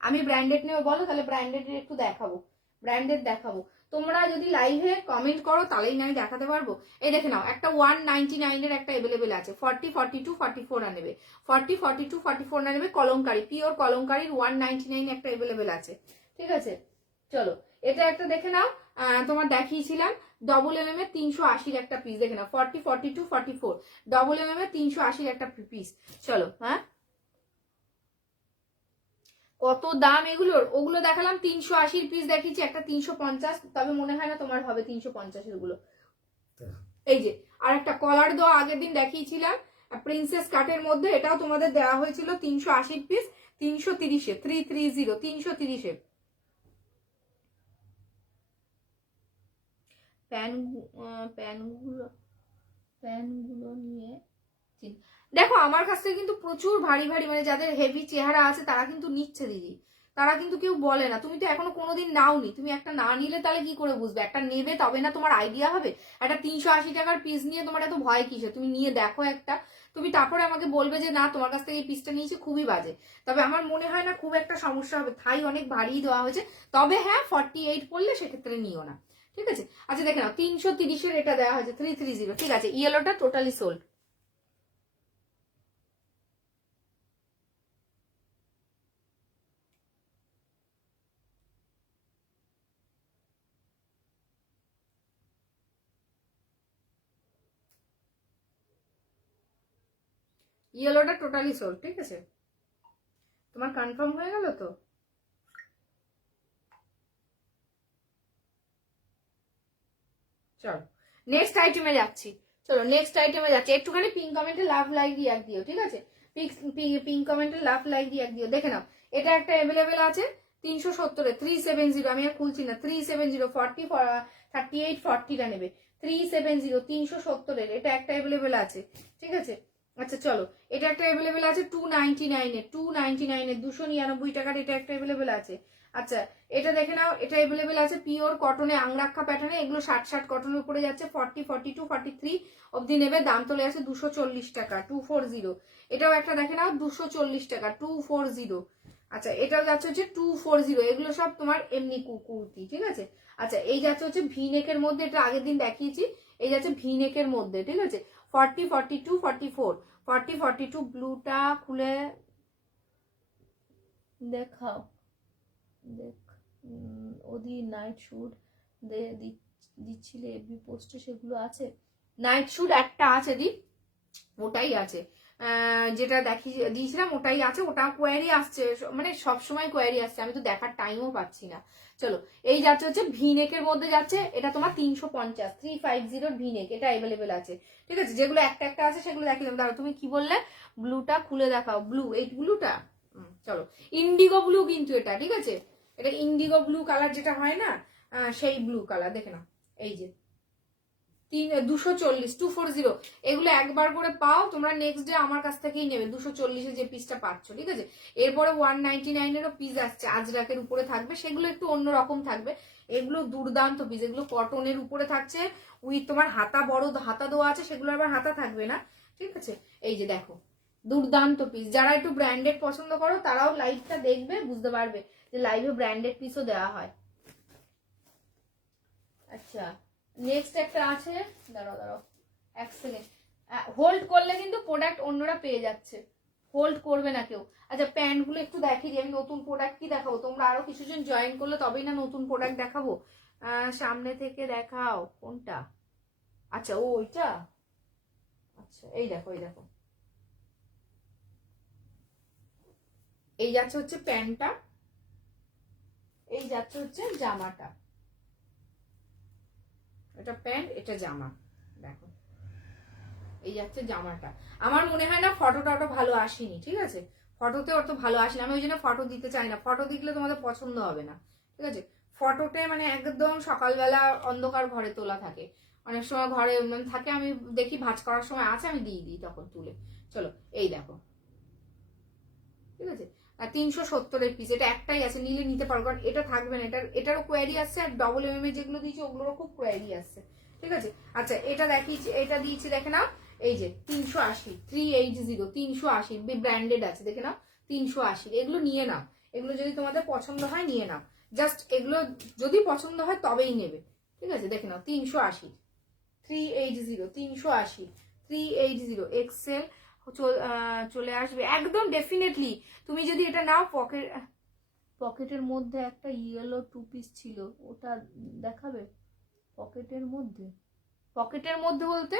আমি ব্র্যান্ডেড নেবো বলো, তাহলে ব্র্যান্ডেড একটু দেখাবো, ব্র্যান্ডেড দেখাবো। তোমরা যদি লাইভে কমেন্ট করো তাহলেই না আমি দেখাতে পারবো। এই দেখে নাও, একটা 199 এর একটা অ্যাভেলেবেল আছে, 40, 42, 44 না নেবে, 40, 42, 44 না নেবে, কলমকারি, পিওর কলমকারির 199 একটা অ্যাভেলেবেল আছে, ঠিক আছে। চলো এটা একটা দেখে নাও, তোমার দেখিয়েছিলাম ডবল এম এর 380 একটা পিস, দেখে নাও 40, 42, 44 ডবল এম এর 380 একটা পিস। চলো, হ্যাঁ কত দাম এগুলোর, ওগুলো দেখালাম 380 পিস দেখিয়েছি, একটা 350, তবে মনে হয় না তোমার হবে 350 গুলো। এই যে আর একটা কলার দেওয়া আগের দিন দেখিয়েছিলাম প্রিন্সেস কাটের মধ্যে, এটাও তোমাদের দেওয়া হয়েছিল 380 পিস, 330-এ, 330, 330-এ। প্যানগুলো নিয়ে দেখো আমার কাছ থেকে কিন্তু প্রচুর ভারী ভারী, মানে যাদের হেভি চেহারা আছে তারা কিন্তু নিচ্ছে দিদি, তারা কিন্তু কেউ বলে না। তুমি তো এখনো কোনোদিন নাওনি, তুমি একটা না নিলে তাহলে কি করে বুঝবে, একটা নেবে তবে না তোমার আইডিয়া হবে। একটা 380 টাকার পিস নিয়ে তোমার এত ভয় কিসে, তুমি নিয়ে দেখো একটা, তুমি তারপরে আমাকে বলবে যে না তোমার কাছ থেকে এই পিসটা নিয়েছি খুবই বাজে। তবে আমার মনে হয় না খুব একটা সমস্যা হবে, থাই অনেক ভারী দেওয়া হয়েছে। তবে হ্যাঁ 48 পড়লে সেক্ষেত্রে নিও না, ঠিক আছে। আচ্ছা দেখে নাও 330-এর এটা দেওয়া হয়েছে 330, ঠিক আছে। ইয়েলোটা টোটালি সোল্ড। ইয়েলোটা টোটালি সোল্ড, ঠিক আছে। তোমার কনফার্ম হয়ে গেল তো? চলো নেক্সট আইটেমে যাচ্ছি, একটুখানি পিঙ্ক কমেন্টে লাভ লাইক দিয়ে এক দিও, ঠিক আছে। পিঙ্ক কমেন্টে লাভ লাইক দিয়ে এক দিও। দেখে নাও এটা একটা অ্যাভেলেবেল আছে 370-এ, 370, আমি আর খুলছি না, 370, 40, 38, 40টা নেবে, 370, 370-এর এটা একটা অ্যাভেলেবেল আছে, ঠিক আছে। আচ্ছা চলো এটা একটা অ্যাভেলেবেল আছে 299-এ, 299-এ 299 টাকার এটা একটা অ্যাভেলেবেল আছে। আচ্ছা এটা দেখে নাও, এটা अवेलेबल আছে পিওর কটনে আংরাক্ষা প্যাটার্নে, এগুলো 60 কটনের উপরে যাচ্ছে, 40, 42, 43 অবধি নেবে, দাম চলে আসে 240 টাকা, 240। এটাও একটা দেখে নাও 240 টাকা, 240। আচ্ছা এটাও যাচ্ছে হচ্ছে 240, এগুলো সব তোমার এমনি কুর্তি, ঠিক আছে। আচ্ছা এই যাচ্ছে হচ্ছে ভি নেকের মধ্যে, এটা আগের দিন দেখিয়েছি, এই যাচ্ছে ভি নেকের মধ্যে, ঠিক আছে। 40, 42, 44, 40, 42 ব্লুটা খুলে দেখাও, দেখ ওদি নাইট শুট দিচ্ছিলে এফবি পোস্টে, সেগুলো আছে। নাইট শুট একটা আছে দি, ওটাই আছে, যেটা দিয়েছিলাম ওটাই আছে, ওটা কোয়ারি আসছে, মানে সবসময় কোয়ারি আসছে, আমি তো দেখার টাইমও পাচ্ছি না। চলো এই যাচ্ছে হচ্ছে ভিনেকের মধ্যে যাচ্ছে, এটা তোমার 350, 350 ভিনেক, এটা অ্যাভেলেবেল আছে, ঠিক আছে। যেগুলো একটা একটা আছে সেগুলো দেখিলাম। দাঁড়াও তুমি কি বললে, ব্লুটা খুলে দেখাও, ব্লু, এই ব্লুটা, চলো ইন্ডিগো ব্লু কিন্তু এটা, ঠিক আছে। এটা ইন্ডিগো ব্লু কালার যেটা হয় না, সেই ব্লু কালার, দেখে নাও এই যে 240, 240, এগুলো একবার করে পাও তোমরা, নেক্সট ডে আমার কাছ থেকেই নেবে 240-এ যে পিসটা পাচ্ছ, ঠিক আছে। এরপরে 199-এরও পিস আসছে, আজরাকের উপরে থাকবে, সেগুলো একটু অন্যরকম থাকবে। এগুলো দুর্দান্ত পিস, এগুলো কটনের উপরে থাকছে, উইথ তোমার হাতা, বড় হাতা দেওয়া আছে, সেগুলো আবার হাতা থাকবে না, ঠিক আছে। এই যে দেখো দুর্দান্ত পিস, যারা একটু ব্র্যান্ডেড পছন্দ করো তারাও লাইভটা দেখবে, বুঝতে পারবে যে লাইভে ব্র্যান্ডেড পিসও দেওয়া হয়। আচ্ছা নেক্সট একটা আছে, দাঁড়াও এক সেকেন্ড, হোল্ড করলে কিন্তু প্রোডাক্ট অন্যরা পেয়ে যাচ্ছে, হোল্ড করবে না কেউ। আচ্ছা প্যান্টগুলো একটু দেখিয়ে দিই, আমি নতুন প্রোডাক্ট কি দেখাবো, তোমরা আরো কিছুজন জয়েন করলে তবেই না নতুন প্রোডাক্ট দেখাবো। সামনে থেকে দেখাও কোনটা, আচ্ছা ওইটা, আচ্ছা এই দেখো, এই দেখো এই যাচ্ছে হচ্ছে প্যান্টটা, এই যাচ্ছে হচ্ছে জামাটা, এটা প্যান্ট এটা জামা, দেখো এই যাচ্ছে জামাটা। আমার মনে হয় না ফটোটা অত ভালো আসেনি, ঠিক আছে, ফটোতে অত ভালো আসেনি, আমি ওই জন্য ফটো দিতে চাই না, ফটো দিলে তোমাদের পছন্দ হবে না, ঠিক আছে। ফটোতে মানে একদম সকালবেলা অন্ধকার ঘরে তোলা থাকে, অনেক সময় ঘরে থাকে, আমি দেখি ভাঁজ করার সময় আছে, আমি দিয়ে দিই তখন তুলে। চলো এই দেখো, ঠিক আছে। আর 370-এর পিস, এটা একটাই আছে, নিলে নিতে পারো, কারণ এটা থাকবে না, এটারও কোয়ারি আসছে, আর ডবল এম এ যেগুলো দিয়েছি ওগুলোরও খুব কোয়ারি আসছে, ঠিক আছে। আচ্ছা এটা দেখিয়েছি, এটা দিয়েছি দেখে নাও, এই যে 380, 380, 380 ব্র্যান্ডেড আছে, দেখে নাও 380, এগুলো নিয়ে নাও, এগুলো যদি তোমাদের পছন্দ হয় নিয়ে নাও, জাস্ট এগুলো যদি পছন্দ হয় তবেই নেবে, ঠিক আছে। দেখে নাও 380, 380, 380, 380 এক্সেল চলে আসবে একদম ডেফিনেটলি। তুমি যদি এটা নাও, পকেটের মধ্যে একটা ইয়েলো 2 পিস ছিল, ওটা দেখাবে? পকেটের মধ্যে, পকেটের মধ্যে বলতে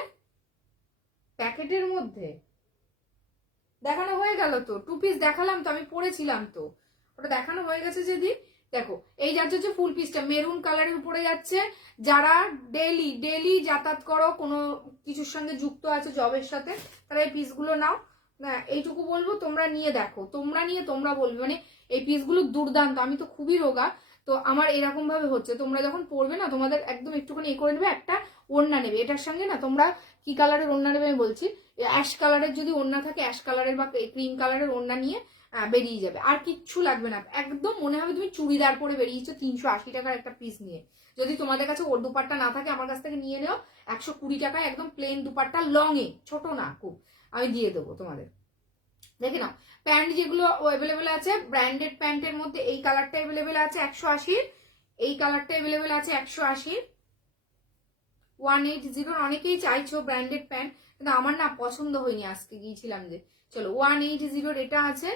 প্যাকেটের মধ্যে দেখানো হয়ে গেল তো, 2 পিস দেখালাম তো, আমি পরেছিলাম তো, ওটা দেখানো হয়ে গেছে। যদি দেখো এই যাচ্ছে হচ্ছে ফুল পিসটা মেরুন কালারের উপরে যাচ্ছে। যারা ডেলি ডেলি যাতায়াত করো, কোনো কিছুর সঙ্গে যুক্ত আছে জবের সাথে, তারা এই পিসগুলো নাও। এইটুকু বলবো, তোমরা নিয়ে দেখো, তোমরা নিয়ে তোমরা বলবে, মানে এই পিসগুলো দুর্দান্ত। আমি তো খুবই রোগা, তো আমার এরকম ভাবে হচ্ছে। তোমরা যখন পরবে না, তোমাদের একদম একটুখানি করে নেবে, একটা ওড়না নেবে এটার সঙ্গে না। তোমরা কি কালারের ওড়না নেবে আমি বলছি, অ্যাশ কালারের যদি ওড়না থাকে, অ্যাশ কালারের বা ক্রিম কালারের ওড়না নিয়ে বেরিয়ে যাবে, আর কিচ্ছু লাগবে না। একদম মনে হবে তুমি চুড়িদার পরে বেরিয়েছো 380 টাকার একটা পিস নিয়ে। যদি তোমাদের কাছে ওর দুপাট্টা না থাকে, আমার কাছ থেকে নিয়ে নেও 120 টাকায় একদম প্লেন দুপাট্টা, লং এ, ছোট না খুব, আমি দিয়ে দেবো তোমাদের। দেখে নাও প্যান্ট যেগুলো অ্যাভেলেবেল আছে, ব্র্যান্ডেড প্যান্টের মধ্যে এই কালারটা অ্যাভেলেবেল আছে 180, এই কালারটা অ্যাভেলেবেল আছে 180, 180। অনেকেই চাইছো ব্র্যান্ডেড প্যান্ট, কিন্তু আমার না পছন্দ হয়নি, আজকে গিয়েছিলাম যে। চলো 180 এটা আছে।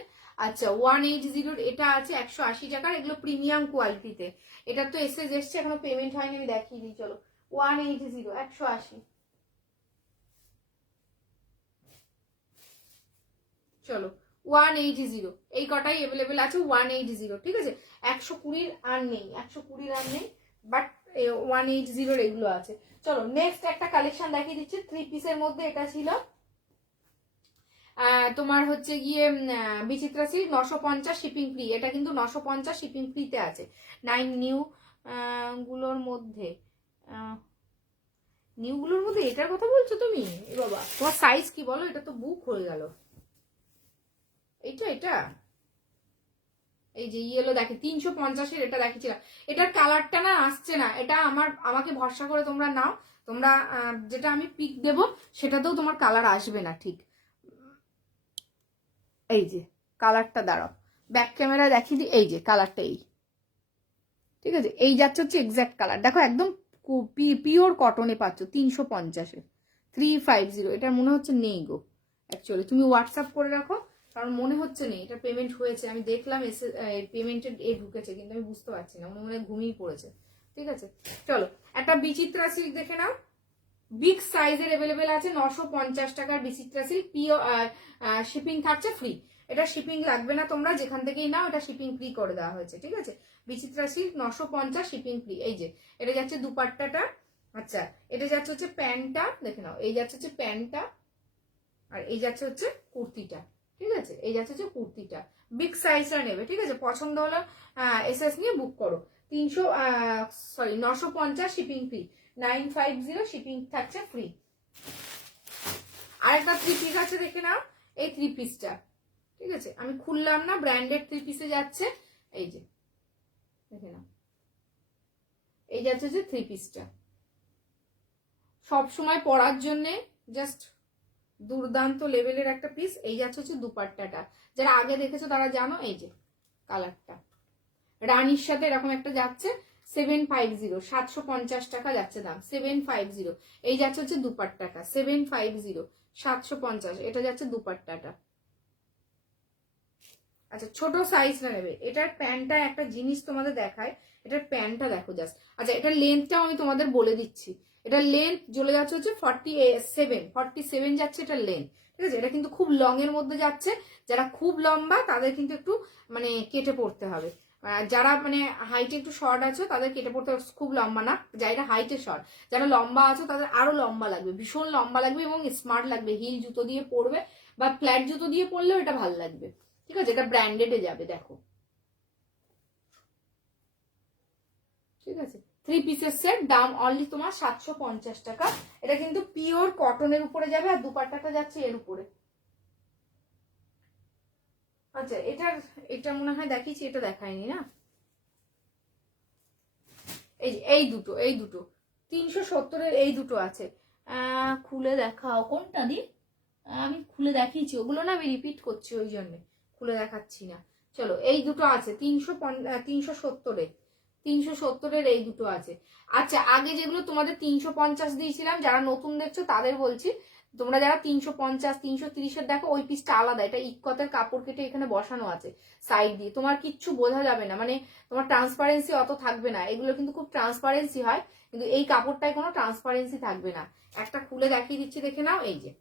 আচ্ছা 180 এটা আছে 180 টাকার, এগুলো প্রিমিয়াম কোয়ালিটিতে। এটা তো এসে এসছে, এখনো পেমেন্ট হয়নি, আমি দেখিয়ে দিই। চলো 180, 180। চলো 180, এই কটাই অ্যাভেলেবেল আছে 180, ঠিক আছে। 120 আর নেই, 120 আর নেই, বাট 180 এগুলো আছে। চলো নেক্সট একটা কালেকশন দেখিয়ে দিচ্ছি। 3 পিসের মধ্যে এটা ছিল তোমার হচ্ছে গিয়ে বিচিত্রা সিল্ক 950 শিপিং ফ্রি। এটা কিন্তু 950 শিপিং ফ্রিতে আছে। 9 নিউ গুলোর মধ্যে, নিউগুলোর মধ্যে এটার কথা বলছো তুমি? এ বাবা, তোমার সাইজ কি বলো? এটা তো বুক হয়ে গেল। এইটা এটা এই যে ইয়েলো দেখে 350-এর, এটা দেখেছিলাম। এটার কালারটা না আসছে না, এটা আমাকে ভরসা করে তোমরা নাও। তোমরা যেটা আমি পিক দেব সেটাতেও তোমার কালার আসবে না ঠিক। এই যে কালারটা দাঁড়াও, ব্যাক ক্যামেরা দেখিয়ে দিই। এই যে কালারটা, এই ঠিক আছে, এই যাচ্ছে হচ্ছে এক্স্যাক্ট কালার। দেখো একদম পিওর কটনে পাচ্ছ 350-এ, 350। এটা মনে হচ্ছে নেই গো অ্যাকচুয়ালি, তুমি হোয়াটসঅ্যাপ করে রাখো, কারণ মনে হচ্ছে নেই। এটা পেমেন্ট হয়েছে, আমি দেখলাম এসে পেমেন্টের ঢুকেছে, কিন্তু আমি বুঝতে পারছি না, মনে ঘুমিয়ে পড়েছে। ঠিক আছে চলো একটা বিচিত্রা সিল্ক দেখে নাও, বিগ সাইজের অ্যাভেলেবেল আছে 950 টাকার বিচিত্রা সিল্ক, পিও শিপিং থাকছে ফ্রি। এটা শিপিং লাগবে না, তোমরা যেখান থেকেই নাও এটা শিপিং ফ্রি করে দেওয়া হয়েছে, ঠিক আছে। বিচিত্রা সিল্ক 950 শিপিং ফ্রি। এই যে এটা যাচ্ছে দুপাট্টাটা, আচ্ছা এটা যাচ্ছে হচ্ছে প্যান্টটা, দেখে নাও, এই যাচ্ছে হচ্ছে প্যান্টটা, আর এই যাচ্ছে হচ্ছে কুর্তিটা, ঠিক আছে। এই যাচ্ছে হচ্ছে কুর্তিটা, বিগ সাইজটা নেবে, ঠিক আছে। পছন্দ হলো এসএস নিয়ে বুক করো। 950 শিপিং ফ্রি, 950 শিপিং থাকছে ফ্রি। আর একটা 3 পিস আছে দেখে নাও, এই 3 পিসটা, ঠিক আছে। আমি খুললাম না, ব্র্যান্ডেড 3 পিসে যাচ্ছে। এই যে দেখে নাও, এই যাচ্ছে যে 3 পিসটা, সব সময় পরার জন্য জাস্ট দুর্দান্ত লেভেলের একটা পিস। এই যাচ্ছে হচ্ছে দুপাট্টাটা, যারা আগে দেখেছো তারা জানো। এই যে কালারটা রানীর সাথে এরকম একটা যাচ্ছে 750, 750 টাকা যাচ্ছে দাম, 750। এই যাচ্ছে হচ্ছে দুপাট্টাটা 750, 750, এটা যাচ্ছে দুপাট্টাটা। আচ্ছা ছোট সাইজটা নেবে। এটার প্যান্টটা একটা জিনিস তোমাদের দেখায়, এটার প্যান্টটা দেখো জাস্ট। আচ্ছা এটার লেন্থটাও আমি তোমাদের বলে দিচ্ছি। এটার লেন্থ চলে যাচ্ছে হচ্ছে 47 যাচ্ছে এটার লেন্থ, ঠিক আছে। এটা কিন্তু খুব লং এর মধ্যে যাচ্ছে, যারা খুব লম্বা তাদের কিন্তু একটু মানে কেটে পড়তে হবে। যারা মানে হাইটে একটু শর্ট আছো তাদের কেটে পড়তে হবে, খুব লম্বা না, যারা হাইটে শর্ট, যারা লম্বা আছো তাদের আরো লম্বা লাগবে, ভীষণ লম্বা লাগবে এবং স্মার্ট লাগবে। হিল জুতো দিয়ে পরবে বা ফ্ল্যাট জুতো দিয়ে পরলেও এটা ভালো লাগবে, ঠিক আছে। এটা ব্র্যান্ডেডে যাবে, দেখো, ঠিক আছে। 3 পিসের সেট, দাম অনলি তোমার 750 টাকা। এটা কিন্তু পিওর কটনের উপরে যাবে, আর দুপাট্টাটা যাচ্ছে এর উপরে। আচ্ছা এটা মনে হয় দেখিয়েছি, এটা দেখায়নি না। এই দুটো 370-এর এই দুটো আছে। খুলে দেখাও কোনটা দি, আমি খুলে দেখিয়েছি, ওগুলো না আমি রিপিট করছি, ওই জন্য খুলে দেখাচ্ছি না। চলো এই দুটো আছে 370-এ, 370-এর এই দুটো আছে। আচ্ছা, আগে যেগুলো তোমাদের 350 দিয়েছিলাম, যারা নতুন দেখছো তাদের বলছি, তোমরা যারা 350 330-এর দেখো, ওই পিসটা আলাদা, এটা ইক্কতের কাপড় কেটে এখানে বসানো আছে সাইড দিয়ে, তোমার কিচ্ছু বোঝা যাবে না, মানে তোমার ট্রান্সপারেন্সি অত থাকবে না। এগুলো কিন্তু খুব ট্রান্সপারেন্সি হয়, কিন্তু এই কাপড়টায় কোনো ট্রান্সপারেন্সি থাকবে না। একটা খুলে দেখিয়ে দিচ্ছি, দেখে নাও, এই যে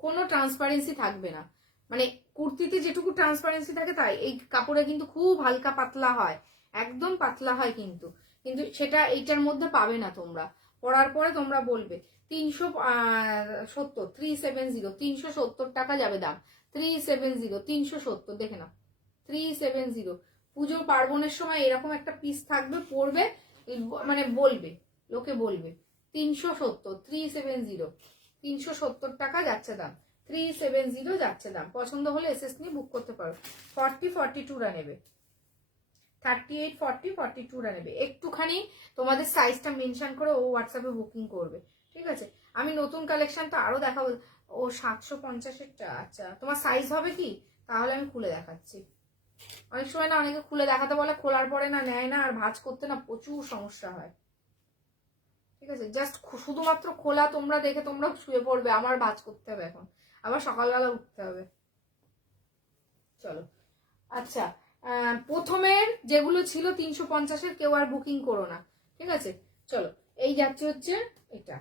কোনো ট্রান্সপারেন্সি থাকবে না, মানে কুর্তিতে যেটুকু ট্রান্সপারেন্সি থাকে তাই এই কাপড়ে কিন্তু খুব হালকা পাতলা হয়, একদম পাতলা হয়, কিন্তু কিন্তু সেটা এইটার মধ্যে পাবে না। তোমরা পরার পরে তোমরা বলবে 370, 370 টাকা যাবে দাম, 370, 370, দেখে নাও 370। পুজো পার্বণের সময় এরকম একটা পিস থাকবে, পরবে, মানে বলবে, লোকে বলবে 370, 370, 370 টাকা যাচ্ছে দাম, 370 যাচ্ছে দাম। পছন্দ হলে এসএস নিয়ে বুক করতে পারো। 40-42 নেবে, 38-40-42 নেবে। একটুখানি তোমাদের সাইজটা মেনশন করে ও হোয়াটসঅ্যাপে বুকিং করবে, ঠিক আছে? আমি নতুন কালেকশন তো আরো দেখাবো। ও 750-এরটা, আচ্ছা তোমার সাইজ হবে কি? তাহলে আমি খুলে দেখাচ্ছি। অনেক সময় না অনেকে খুলে দেখাতে বলে, খোলার পরে না নেয় না, আর ভাঁজ করতে না প্রচুর সমস্যা হয়, ঠিক আছে? জাস্ট শুধুমাত্র খোলা তোমরা দেখে তোমরা শুয়ে পড়বে, আমার ভাঁজ করতে হবে, এখন আবার সকালবেলা উঠতে হবে। চলো, আচ্ছা, প্রথমের যেগুলো ছিল 350-এর কেউ আর বুকিং করো না, ঠিক আছে? চলো, এই যাচ্ছে হচ্ছে এটা,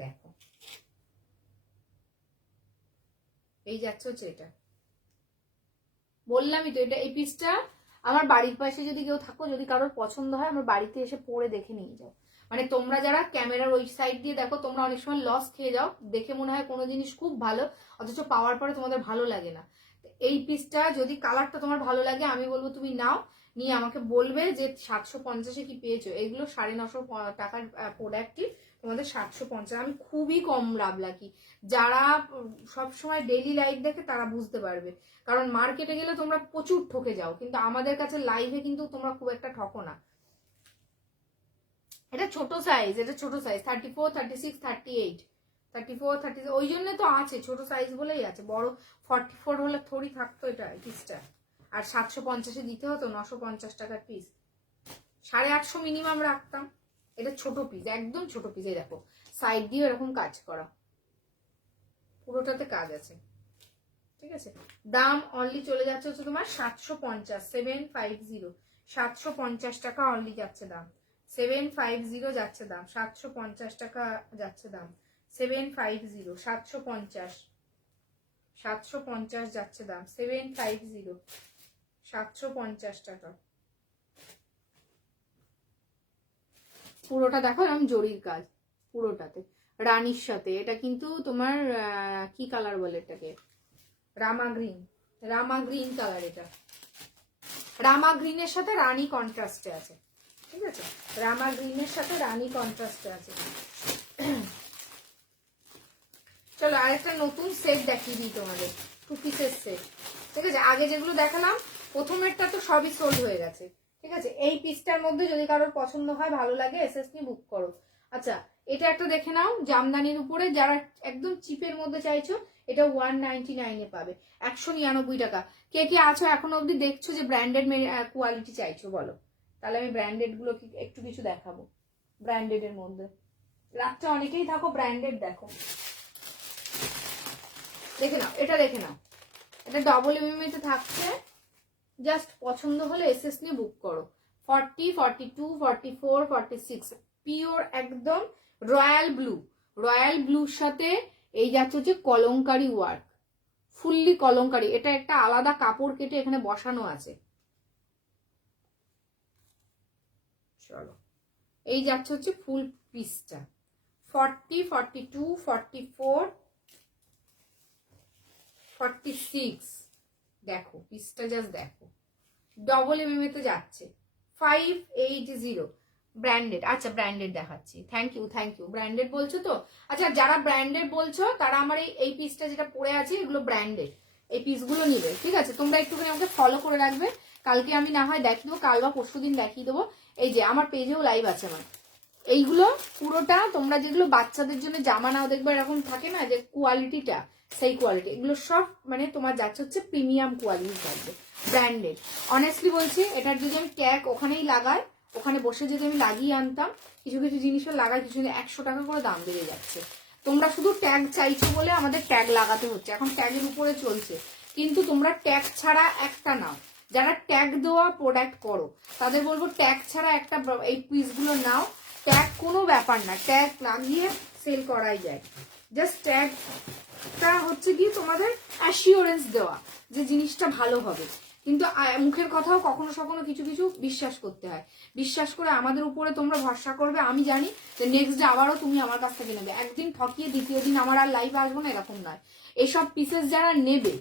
দেখো, এই যাচ্ছে হচ্ছে এটা, বললামই তো, এটা এই পিসটা আমার বাড়ির পাশে যদি কেউ থাকো, যদি কারোর পছন্দ হয়, আমার বাড়িতে এসে পরে দেখে নিয়ে যাও। মানে তোমরা যারা ক্যামেরার ওই সাইড দিয়ে দেখো, তোমরা অনেক সময় লস খেয়ে যাও, দেখে মনে হয় কোনো জিনিস খুব ভালো, অথচ পাওয়ার পরে তোমাদের ভালো লাগে না। এই পিসটা যদি কালারটা তোমার ভালো লাগে, আমি বলবো তুমি নাও, নিয়ে আমাকে বলবে যে 750-এ কি পেয়েছো। এগুলো 950 টাকার প্রোডাক্টই তোমাদের 750, আমি খুবই কম লাভ রাখি। যারা সবসময় ডেইলি লাইফ দেখে তারা বুঝতে পারবে, কারণ মার্কেটে গেলে তোমরা প্রচুর ঠকে যাও, কিন্তু আমাদের কাছে লাইভে কিন্তু তোমরা খুব একটা ঠকো না। এটা ছোট সাইজ, এটা ছোট সাইজ 34, 36, 38, 34, 30, ওই জন্য তো আছে ছোট সাইজ বলেই আছে। বড় 44 হলে থোড়ি থাকতো এটা পিসটা, আর 750-এ দিতে হতো 950 টাকার পিস, 850 মিনিমাম রাখতাম। এটা ছোট পিস, একদম ছোট পিস। এই দেখো সাইড দিয়ে এরকম কাজ করা, পুরোটাতে কাজ আছে, ঠিক আছে? দাম অনলি চলে যাচ্ছে হচ্ছে তোমার 750, 750, 750 টাকা অনলি যাচ্ছে দাম, 750 যাচ্ছে দাম, 750 টাকা যাচ্ছে দাম, 750, 750, 750 যাচ্ছে দাম, 750, 750 টাকা। পুরোটা দেখো এরকম জরির কাজ, পুরোটাতে রানীর সাথে। এটা কিন্তু তোমার কি কালার বলে এটাকে, রামা গ্রিন, রামা গ্রিন কালার। এটা রামা গ্রিনের সাথে রানী কন্ট্রাস্টে আছে, ঠিক আছে? রামা গ্রিনের সাথে রানী কন্ট্রাস্টে আছে। চলো আরেকটা নতুন সেট দেখিয়ে দিই তোমাদের, 2 পিসের সেট, ঠিক আছে? আগে যেগুলো দেখালাম প্রথমেরটা তো সবই সোল্ড হয়ে গেছে, ঠিক আছে? এই পিসটার মধ্যে যদি কারোর পছন্দ হয়, ভালো লাগে, এসএস নিয়ে বুক করো। আচ্ছা, এটা একটা দেখে নাও, জামদানির উপরে, যারা একদম চিপের মধ্যে চাইছো, এটা 199-এ পাবে, 199 টাকা। কে কে আছো এখনো অব্দি দেখছো যে ব্র্যান্ডেড কোয়ালিটি চাইছো, বলো, তাহলে আমি ব্র্যান্ডেড গুলো একটু কিছু দেখাবো। ব্র্যান্ডেড এর মধ্যে রাতটা অনেকেই থাকো, ব্র্যান্ডেড দেখো, দেখে নাও, এটা দেখে নাও, এটা ডবল এমএমএতে থাকছে। জাস্ট পছন্দ হলে এসএস নিয়ে বুক করো। 40, 42, 44, 46, পিওর একদম রয়্যাল ব্লু, রয়্যাল ব্লুর সাথে এই যাচ্ছে হচ্ছে কলমকারি ওয়ার্ক, ফুললি কলমকারি। এটা একটা আলাদা কাপড় কেটে এখানে বসানো আছে। চলো, এই যাচ্ছে হচ্ছে ফুল পিসটা, 40, 42, 44, 46, দেখো পিসটা জাস্ট দেখো, ডবল এমএমএতে যাচ্ছে, 580, ব্র্যান্ডেড। আচ্ছা ব্র্যান্ডেড দেখাচ্ছি, thank you, thank you. Branded বলছো তো, আচ্ছা যারা ব্র্যান্ডেড বলছো তারা আমার এই পিসটা যেটা পরে আছে, এগুলো ব্র্যান্ডেড, এই পিসগুলো নিবে, ঠিক আছে? তোমরা একটুখানি আমাকে ফলো করে রাখবে, কালকে আমি না হয় দেখিয়ে দেবো, কাল বা পরশু দিন দেখিয়ে দেবো। এই যে আমার পেজেও লাইভ আছে আমার, এইগুলো পুরোটা তোমরা যেগুলো বাচ্চাদের জন্য জামা নাও, দেখবে এরকম থাকে না যে কোয়ালিটিটা, সেই কোয়ালিটি, এগুলো সব মানে তোমার যাচ্ছে হচ্ছে প্রিমিয়াম কোয়ালিটি থাকবে। ব্র্যান্ডেড। অনেস্টলি বলছি, এটার যদি আমি ট্যাগ ওখানেই লাগাই, ওখানে বসে যদি আমি লাগিয়ে আনতাম, কিছু কিছু জিনিসের লাগাই, কিছু 100 টাকা করে দাম বেড়ে যাচ্ছে। তোমরা শুধু ট্যাগ চাইছো বলে আমাদের ট্যাগ লাগাতে হচ্ছে, এখন ট্যাগের উপরে চলছে। কিন্তু তোমরা ট্যাগ ছাড়া একটা নাও, যারা ট্যাগ দেওয়া প্রোডাক্ট করো তাদের বলবো ট্যাগ ছাড়া একটা এই পিসগুলো নাও। ট্যাগ কোনো ব্যাপার না, ট্যাগ লাগিয়ে সেল করাই যায়। জাস্ট ট্যাগটা হচ্ছে কি তোমাদের অ্যাসিওরেন্স দেওয়া যে জিনিসটা ভালো হবে। কিন্তু মুখের কথাও কখনো কখনো কিছু কিছু বিশ্বাস করতে হয়। বিশ্বাস করে আমাদের উপরে তোমরা ভরসা করবে, আমি জানি যে নেক্সট ডে আবারও তুমি আমার কাছ থেকে নেবে। একদিন ঠকিয়ে দ্বিতীয় দিন আমার আর লাইভে আসবো না, এরকম নয়। এইসব পিসেস যারা নেবে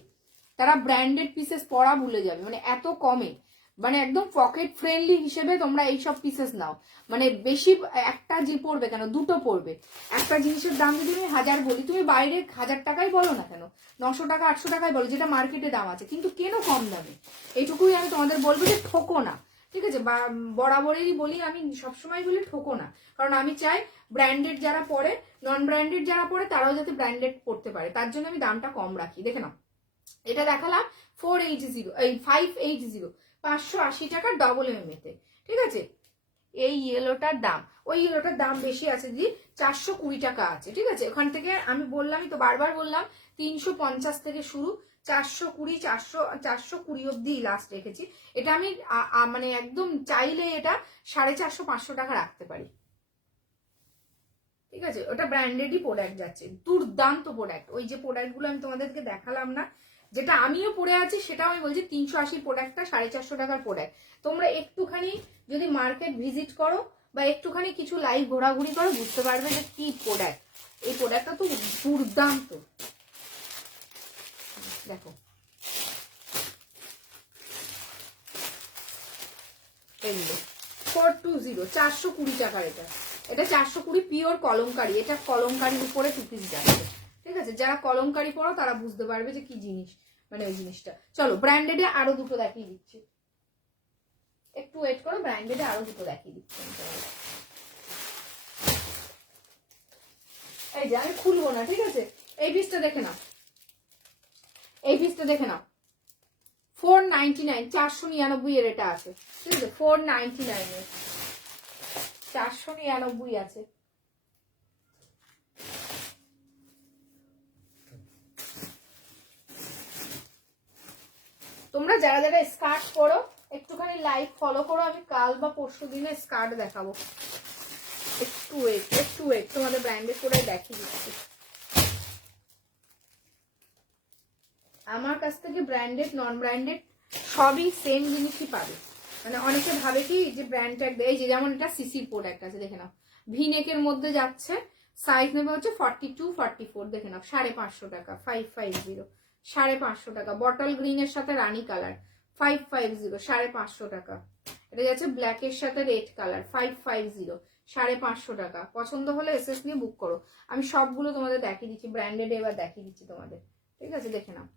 তারা ব্র্যান্ডেড পিসেস পরা ভুলে যাবে, মানে এত কমে, মানে একদম পকেট ফ্রেন্ডলি হিসেবে তোমরা এইসব পিসেস নাও। মানে বেশি একটা যে পড়বে কেন, দুটো পড়বে। একটা জিনিসের দাম যদি আমি 1000 বলি, তুমি বাইরে 1000 টাকাই বলো না কেন, 900 টাকা 800 টাকাই বলো, যেটা মার্কেটে দাম আছে, কিন্তু কেন কম দামে? এইটুকুই আমি তোমাদের বলবো যে ঠকো না, ঠিক আছে? বরাবরই বলি, আমি সবসময় বলি ঠকো না। কারণ আমি চাই ব্র্যান্ডেড যারা পরে, নন ব্র্যান্ডেড যারা পরে তারাও যাতে ব্র্যান্ডেড পড়তে পারে, তার জন্য আমি দামটা কম রাখি। দেখে নাও, এটা দেখালাম 480, এই 580, 580 টাকা ডবল এমএতে, ঠিক আছে? এই ইয়েলোটার দাম, ওই ইয়েলোটার দাম বেশি আছে দিদি, 420 টাকা আছে, ঠিক আছে? ওখান থেকে আমি বললামই তো, বারবার বললাম 350 থেকে শুরু, 420, 420 অব্দি লাস্ট রেখেছি। এটা আমি মানে একদম চাইলে এটা 450, 500 টাকা রাখতে পারি, ঠিক আছে? ওটা ব্র্যান্ডেডই প্রোডাক্ট যাচ্ছে, দুর্দান্ত প্রোডাক্ট। ওই যে প্রোডাক্টগুলো আমি তোমাদেরকে দেখালাম না, যেটা আমিও পরে আছি সেটাও আমি বলছি, 380 প্রোডাক্টটা 450 টাকার প্রোডাক্ট। তোমরা একটুখানি যদি মার্কেট ভিজিট করো বা একটুখানি কিছু লাইভ ঘোরাঘুরি করো, বুঝতে পারবে যে কি প্রোডাক্ট। এই প্রোডাক্টটা তো দুর্দান্ত। দেখো এইগুলো 420, 420 টাকার এটা। এটা 420 পিওর কলমকারি, এটা কলমকারির উপরে 2 পিস যাচ্ছে, ঠিক আছে? যারা কলমকারি পড়ো তারা বুঝতে পারবে যে কি জিনিস, মানে ওই জিনিসটা। চলো ব্র্যান্ডেডে আরো দুটো দেখিয়ে দিচ্ছি, একটু ওয়েট করো, ব্র্যান্ডেডে আরো দুটো দেখিয়ে দিচ্ছি। এই যে আমি খুলবো না, ঠিক আছে? এই পিসটা দেখে নাও, এই পিসটা দেখে নাও, 499, 499 এর এটা আছে, ঠিক আছে? 499 এর 499 আছে। তোমরা যারা যারা স্কার্ট পরো একটুখানি লাইভ ফলো করো, আমি কাল বা পরশু দিনে স্কার্ট দেখাবো। একটু ওয়েট, তোমাদের ব্র্যান্ডেড করে দেখিয়ে দিচ্ছি। আমার কাছ থেকে ব্র্যান্ডেড নন ব্র্যান্ডেড সবই সেম জিনিসই পাবে। মানে অনেকে ভাবে কি যে ব্র্যান্ড ট্যাগ, এই যে যেমন এটা সিসির প্রোডাক্ট আছে, দেখে নাও, ভি নেকের মধ্যে যাচ্ছে, সাইজ নেবে হচ্ছে 42, 44, দেখে নাও 550 টাকা, 550, 550 টাকা। বটল গ্রিনের সাথে রানী কালার 550, 550 টাকা। এটা যাচ্ছে ব্ল্যাকের সাথে রেড কালার 550, 550 টাকা। পছন্দ হলে এসএস নিয়ে বুক করো। আমি সবগুলো তোমাদের দেখিয়ে দিচ্ছি, ব্র্যান্ডেড এবার দেখিয়ে দিচ্ছি তোমাদের, ঠিক আছে? দেখে নাও,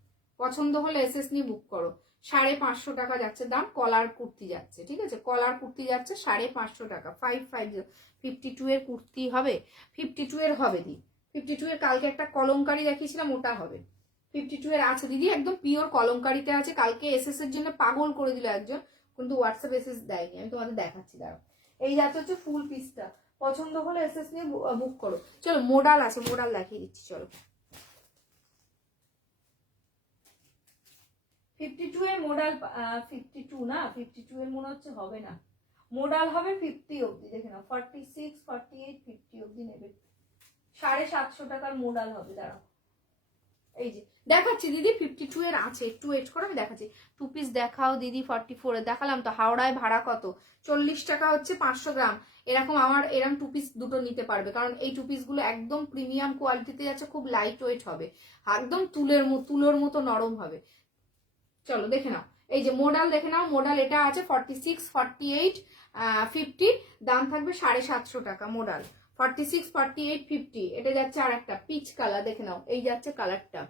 পছন্দ হলে এসএস নিয়ে বুক করো। 550 টাকা যাচ্ছে দাম। কলার কুর্তি যাচ্ছে, ঠিক আছে? কলার কুর্তি যাচ্ছে 550 টাকা, 550। 52 এর কুর্তি হবে, 52 এর হবে দি, 52 এর কালকে একটা কলমকারি দেখিয়েছিলাম, ওটা হবে। 52 এর আছে দিদি, একদম পিওর কলমকারিতে আছে। কালকে এসএস এর জন্য পাগল করে দিল একজন, কিন্তু হোয়াটসঅ্যাপ এসএস দেয়নি, আমি তোমাদের দেখাচ্ছি, দাঁড়াও। এই যাচ্ছে হচ্ছে ফুল পিসটা, পছন্দ হলে এসএস নিয়ে বুক করো। চলো মোডাল আছে, মোডাল দেখিয়ে দিচ্ছি, চলো। 52 এর মোডাল, 52 না, 52 এর মনে হচ্ছে হবে না, মোডাল হবে 50 অবধি, দেখে নাও 46, 48, 50 অবধি নেবে। 750 টাকার মোডাল হবে, দাঁড়াও এই যে দেখাচ্ছি দিদি। 52 এর আছে, একটু ওয়েট করো, আমি দেখাচ্ছি। 2 পিস দেখাও দিদি। 44 এর দেখালাম তো। হাওড়ায় ভাড়া কত? 40 টাকা হচ্ছে 500 গ্রাম। এরকম আমার এরকম 2 পিস দুটো নিতে পারবে, কারণ এই 2 পিস গুলো একদম প্রিমিয়াম কোয়ালিটিতে যাচ্ছে, খুব লাইট ওয়েট হবে, একদম তুলোর মতো নরম হবে। চলো দেখে নাও, এই যে মোডাল দেখে নাও, মোডাল এটা আছে 46, 48, 50, দাম থাকবে 750 টাকা। মোডাল 46, 48, 50। এটা যাচ্ছে আর একটা পিচ কালার, দেখে নাও, এই যাচ্ছে কালারটা,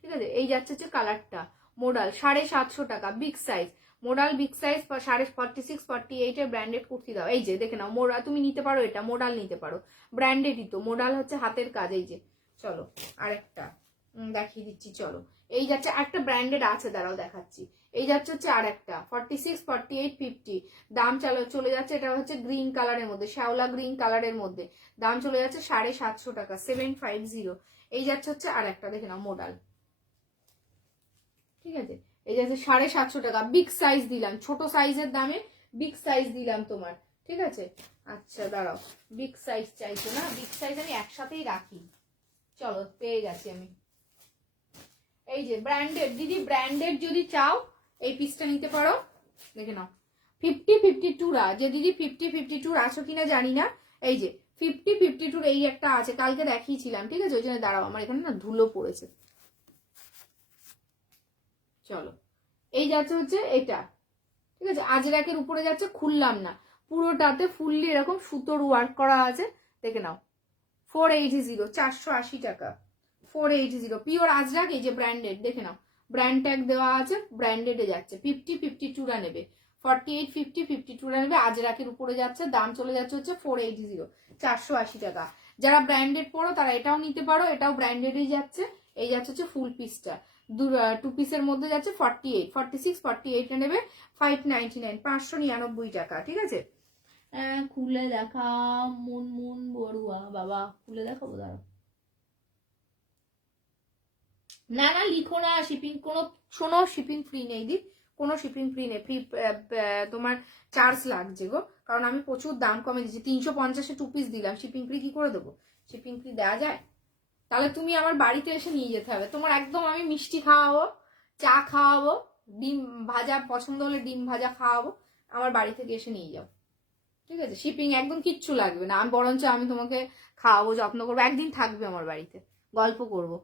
ঠিক আছে? এই যাচ্ছে হচ্ছে কালারটা। মোডাল 750 টাকা, big size. Modal big size 46, 48 এর ব্র্যান্ডেড কুর্তি দাও। এই যে দেখে নাও, মোডাল তুমি নিতে পারো, এটা মোডাল নিতে পারো, ব্র্যান্ডেডই তো। মোডাল হচ্ছে হাতের কাজ, এই যে। চলো আরেকটা, দেখিয়ে দিচ্ছি চলো। এই যাচ্ছে একটা ব্র্যান্ডেড আছে, দাঁড়াও দেখাচ্ছি। এই যাচ্ছে হচ্ছে আর একটা 46, 48, 50 দাম চলে যাচ্ছে। এটা হচ্ছে গ্রিন কালারের মধ্যে, শ্যাওলা গ্রিন কালারের মধ্যে, দাম চলে যাচ্ছে 750 টাকা, 750। এই যাচ্ছে হচ্ছে আর একটা, দেখে নাও মডেল, ঠিক আছে। এই যাচ্ছে 750 টাকা, বিগ সাইজ দিলাম, ছোট সাইজের দামে বিগ সাইজ দিলাম তোমার, ঠিক আছে। আচ্ছা দাঁড়াও, বিগ সাইজ চাইছো না, বিগ সাইজ আমি একসাথেই রাখি, চলো পেয়ে গেছি আমি। এই যে ব্র্যান্ডেড, দিদি ব্র্যান্ডেড যদি চাও এই পিসটা নিতে পারো, দেখে নাও। 50, 52 যে দিদি 50, 52 আছো কিনা জানি না। এই যে 50, 52 এই একটা আছে, কালকে দেখিয়েছিলাম, ঠিক আছে। ওই জন্য দাঁড়াও, আমার এখানে না ধুলো পড়েছে, চলো। এই যাচ্ছে হচ্ছে এটা, ঠিক আছে। আজরাকের উপরে যাচ্ছে, খুললাম না, পুরোটাতে ফুললি এরকম সুতোর ওয়ার্ক করা আছে, দেখে নাও। 480, 480 টাকা, 480 পিওর আজরাক। এই যে ব্র্যান্ডেড, দেখে নাও ব্র্যান্ড ট্যাগ দেওয়া আছে, ব্র্যান্ডেডে যাচ্ছে। 50, 52 নেবে, 48, 50, 52 নেবে, আজরাকের উপরে যাচ্ছে, দাম চলে যাচ্ছে হচ্ছে 480, 480 টাকা। যারা ব্র্যান্ডেড পড়ো তারা এটাও নিতে পারো, এটাও ব্র্যান্ডেডই যাচ্ছে। এই যাচ্ছে হচ্ছে ফুল পিসটা, 2 পিসের মধ্যে যাচ্ছে 48, 46, 48 নেবে, 599, 599 টাকা, ঠিক আছে। খুলে দেখা, মুন বড়ুয়া, বাবা খুলে দেখাবো, দাঁড়াও। না না লিখো না, শিপিং কোনো, শোনো শিপিং ফ্রি নেই দি, কোনো শিপিং ফ্রি নেই, ফ্রি তোমার চার্জ লাগছে গো, কারণ আমি প্রচুর দাম কমে দিচ্ছি। 350-এ 2 পিস দিলাম, শিপিং ফ্রি কি করে দেবো? শিপিং ফ্রি দেওয়া যায়? তাহলে তুমি আমার বাড়িতে এসে নিয়ে যেতে হবে, তোমার একদম আমি মিষ্টি খাওয়াবো, চা খাওয়াবো, ডিম ভাজা পছন্দ হলে ডিম ভাজা খাওয়াবো, আমার বাড়ি থেকে এসে নিয়ে যাও, ঠিক আছে। শিপিং একদম কিচ্ছু লাগবে না, আমি বরঞ্চ আমি তোমাকে খাওয়াবো, যত্ন করবো, একদিন থাকবে আমার বাড়িতে, গল্প করবো।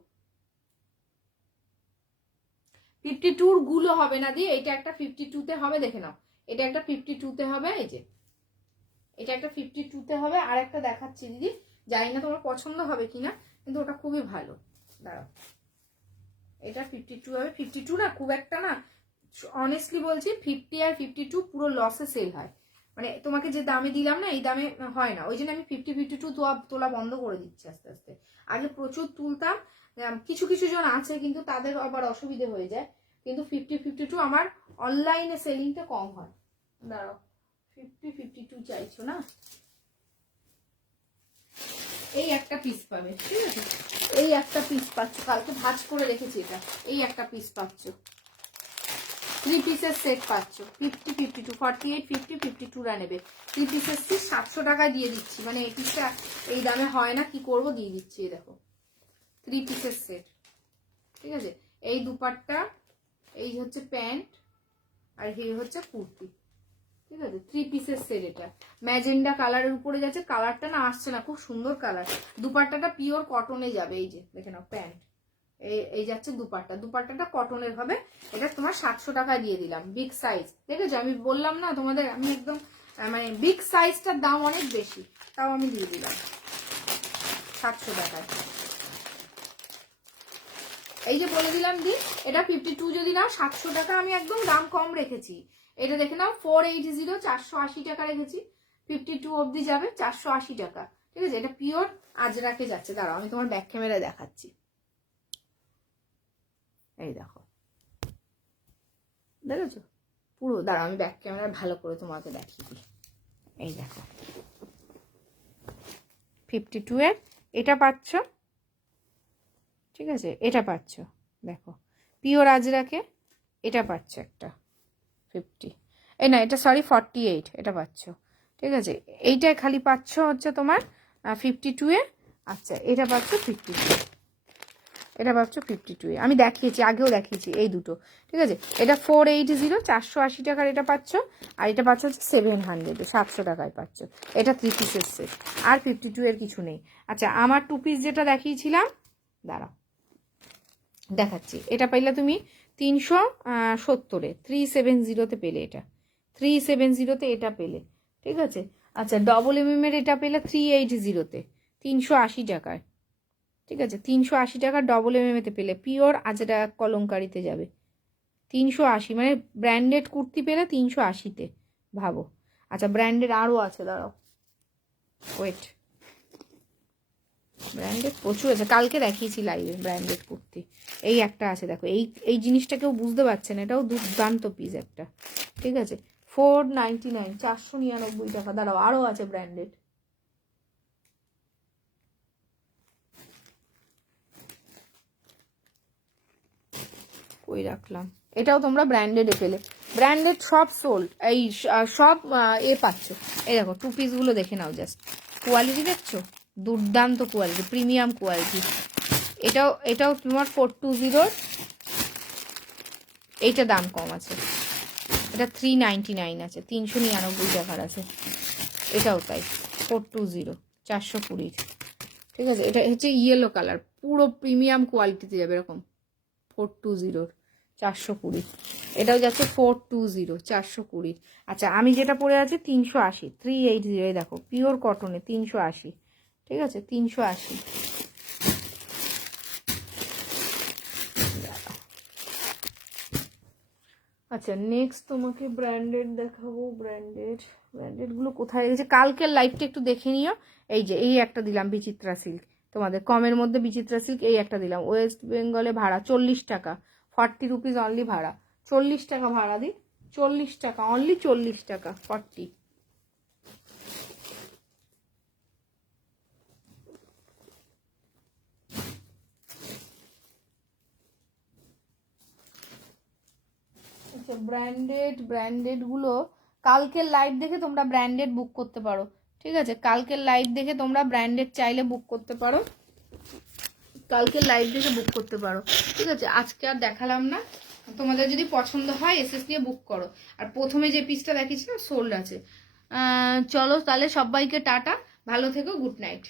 52 গুলো হবে না দিয়ে, এটা একটা 52-তে হবে, দেখে নাও। এটা একটা 52-তে হবে, এই যে এটা একটা 52-তে হবে। আর একটা দেখাচ্ছি দিদি, জানি না তোমার পছন্দ হবে কিনা, কিন্তু ওটা খুবই ভালো, দাঁড়াও। এটা 52 হবে, 52 না খুব একটা না, অনেস্টলি বলছি 50 আর 52 পুরো লসে সেল হয়, মানে তোমাকে যে দামে দিলাম না এই দামে হয় না, ওই জন্য আমি 50, 52 তোলা বন্ধ করে দিচ্ছি আস্তে আস্তে। আগে প্রচুর তুলতাম, কিছু কিছু জন আছে কিন্তু তাদের আবার অসুবিধে হয়ে যায়, কিন্তু 50, 52 আমার অনলাইনে সেলিংটা কম হয়। দাঁড়াও, 50, 52 চাইছো না, এই একটা পিস পাবে, ঠিক আছে। এই একটা পিস পাচ্ছ, কালকে ভাঁজ করে রেখেছি এটা, এই একটা পিস পাচ্ছ, 3 পিসের সেট পাচ্ছ। 50, 52, 48, 50, 52 নেবে, 3 পিসের সেট 700 টাকা দিয়ে দিচ্ছি, মানে এই পিসটা এই দামে হয় না, কি করব দিয়ে দিচ্ছি, এই দেখো 3 পিসের সেট, ঠিক আছে। এই দুপাট্টা, এই হচ্ছে প্যান্ট, আর এই হচ্ছে কুর্তি, ঠিক আছে। 3 পিসের সেট, এটা ম্যাজেন্ডা কালারের উপরে যাচ্ছে, কালারটা না আসছে না, খুব সুন্দর কালার। দুপাট্টাটা পিওর কটনে যাবে, এই যে দেখে নাও প্যান্ট, এই যাচ্ছে দুপাট্টা, দুপাট্টাটা কটনের হবে। এটা তোমার 700 টাকা দিয়ে দিলাম, বিগ সাইজ, দেখেছো আমি বললাম না তোমাদের, আমি একদম মানে বিগ সাইজটার দাম অনেক বেশি, তাও আমি দিয়ে দিলাম 700 টাকায়। এই যে বলে দিলাম দি, এটা 52 যদি নাও 700 টাকা, আমি একদম দাম কম রেখেছি। এটা দেখে নাও 480, 480 টাকা রেখেছি, 52 অবধি যাবে 480 টাকা, ঠিক আছে। এটা পিওর আজরাকে যাচ্ছে, দাঁড়াও আমি তোমার ব্যাক ক্যামেরায় দেখাচ্ছি, এই দেখো, দেখেছো পুরো, দাঁড়াও আমি ব্যাক ক্যামেরা ভালো করে তোমাকে দেখিয়ে দিই, এই দেখো 52 এর এটা পাচ্ছ, ঠিক আছে। এটা পাচ্ছ, দেখো পিওর আজরাকে, এটা পাচ্ছ একটা 50, এই না এটা সরি 48, এটা পাচ্ছ, ঠিক আছে। এইটা খালি পাচ্ছ হচ্ছে তোমার 52 এ, আচ্ছা এটা পাচ্ছ 52, এটা পাচ্ছ 52 এ, আমি দেখিয়েছি আগেও দেখিয়েছি এই দুটো, ঠিক আছে। এটা 480, 480 টাকার এটা পাচ্ছ, আর এটা পাচ্ছ হচ্ছে 700, 700 টাকায় পাচ্ছ। এটা 3 পিসের সেট, আর 52 এর কিছু নেই। আচ্ছা আমার 2 পিস যেটা দেখিয়েছিলাম, দাঁড়াও দেখাচ্ছি, এটা পাইলে তুমি 370-এ, 370-তে পেলে, এটা 370-তে এটা পেলে, ঠিক আছে। আচ্ছা ডবল এর এটা পেলে 380-তে, 380 টাকায়, ঠিক আছে। 380 টাকা ডবল এতে পেলে, পিওর আজরা কলমকারিতে যাবে 380, মানে ব্র্যান্ডেড কুর্তি পেলে 380-তে, ভাবো। আচ্ছা ব্র্যান্ডেড আরও আছে, দাঁড়াও ওয়েট, ব্র্যান্ডেড প্রচুর আছে, কালকে দেখিয়েছি লাইভে ব্র্যান্ডেড কুর্তি, এই একটা আছে দেখো, এই এই জিনিসটা কেউ বুঝতে পারছে না, এটাও দুর্দান্ত পিস একটা, ঠিক আছে। 499, 499 টাকা। দাঁড়াও, আরও আছে ব্র্যান্ডেড। কই রাখলাম, এটাও তোমরা ব্র্যান্ডেডে পেলে, ব্র্যান্ডেড সব সোল্ড, এই সব পাচ্ছ। এই দেখো টু পিসগুলো দেখে নাও, জাস্ট কোয়ালিটি দেখছো, দুর্দান্ত কোয়ালিটি, প্রিমিয়াম কোয়ালিটি। এটাও তোমার 420, এইটা দাম কম আছে, এটা 399 আছে, 399 টাকার আছে। এটাও তাই, 420, 420, ঠিক আছে। এটা হচ্ছে ইয়েলো কালার, পুরো প্রিমিয়াম কোয়ালিটিতে যাবে এরকম, 420, 420। এটাও যাচ্ছে 420, 420। আচ্ছা, আমি যেটা পরে আছি 380, 380, দেখো পিওর কটনে 380, ঠিক আছে, 380। আচ্ছা, নেক্সট তোমাকে ব্র্যান্ডেড দেখাবো। ব্র্যান্ডেডগুলো কোথায় গেছে? কালকের লাইভটা একটু দেখে নিও। এই যে এই একটা দিলাম বিচিত্রা সিল্ক, তোমাদের কমের মধ্যে বিচিত্রা সিল্ক, এই একটা দিলাম। ওয়েস্ট বেঙ্গলে ভাড়া 40 টাকা, 40 রুপিস অনলি ভাড়া, 40 টাকা ভাড়া দিই, 40 টাকা অনলি, 40 টাকা 40। আচ্ছা, ব্র্যান্ডেডগুলো কালকের লাইভ দেখে তোমরা ব্র্যান্ডেড বুক করতে পারো, ঠিক আছে। কালকের লাইভ দেখে তোমরা ব্র্যান্ডেড চাইলে বুক করতে পারো, কালকের লাইভ দেখে বুক করতে পারো, ঠিক আছে। আজকে আর দেখালাম না, তোমাদের যদি পছন্দ হয় এসএস নিয়ে বুক করো। আর প্রথমে যে পিসটা দেখিয়েছিলাম সোল্ড আছে। চলো তাহলে, সবাইকে টাটা, ভালো থেকো, গুড নাইট।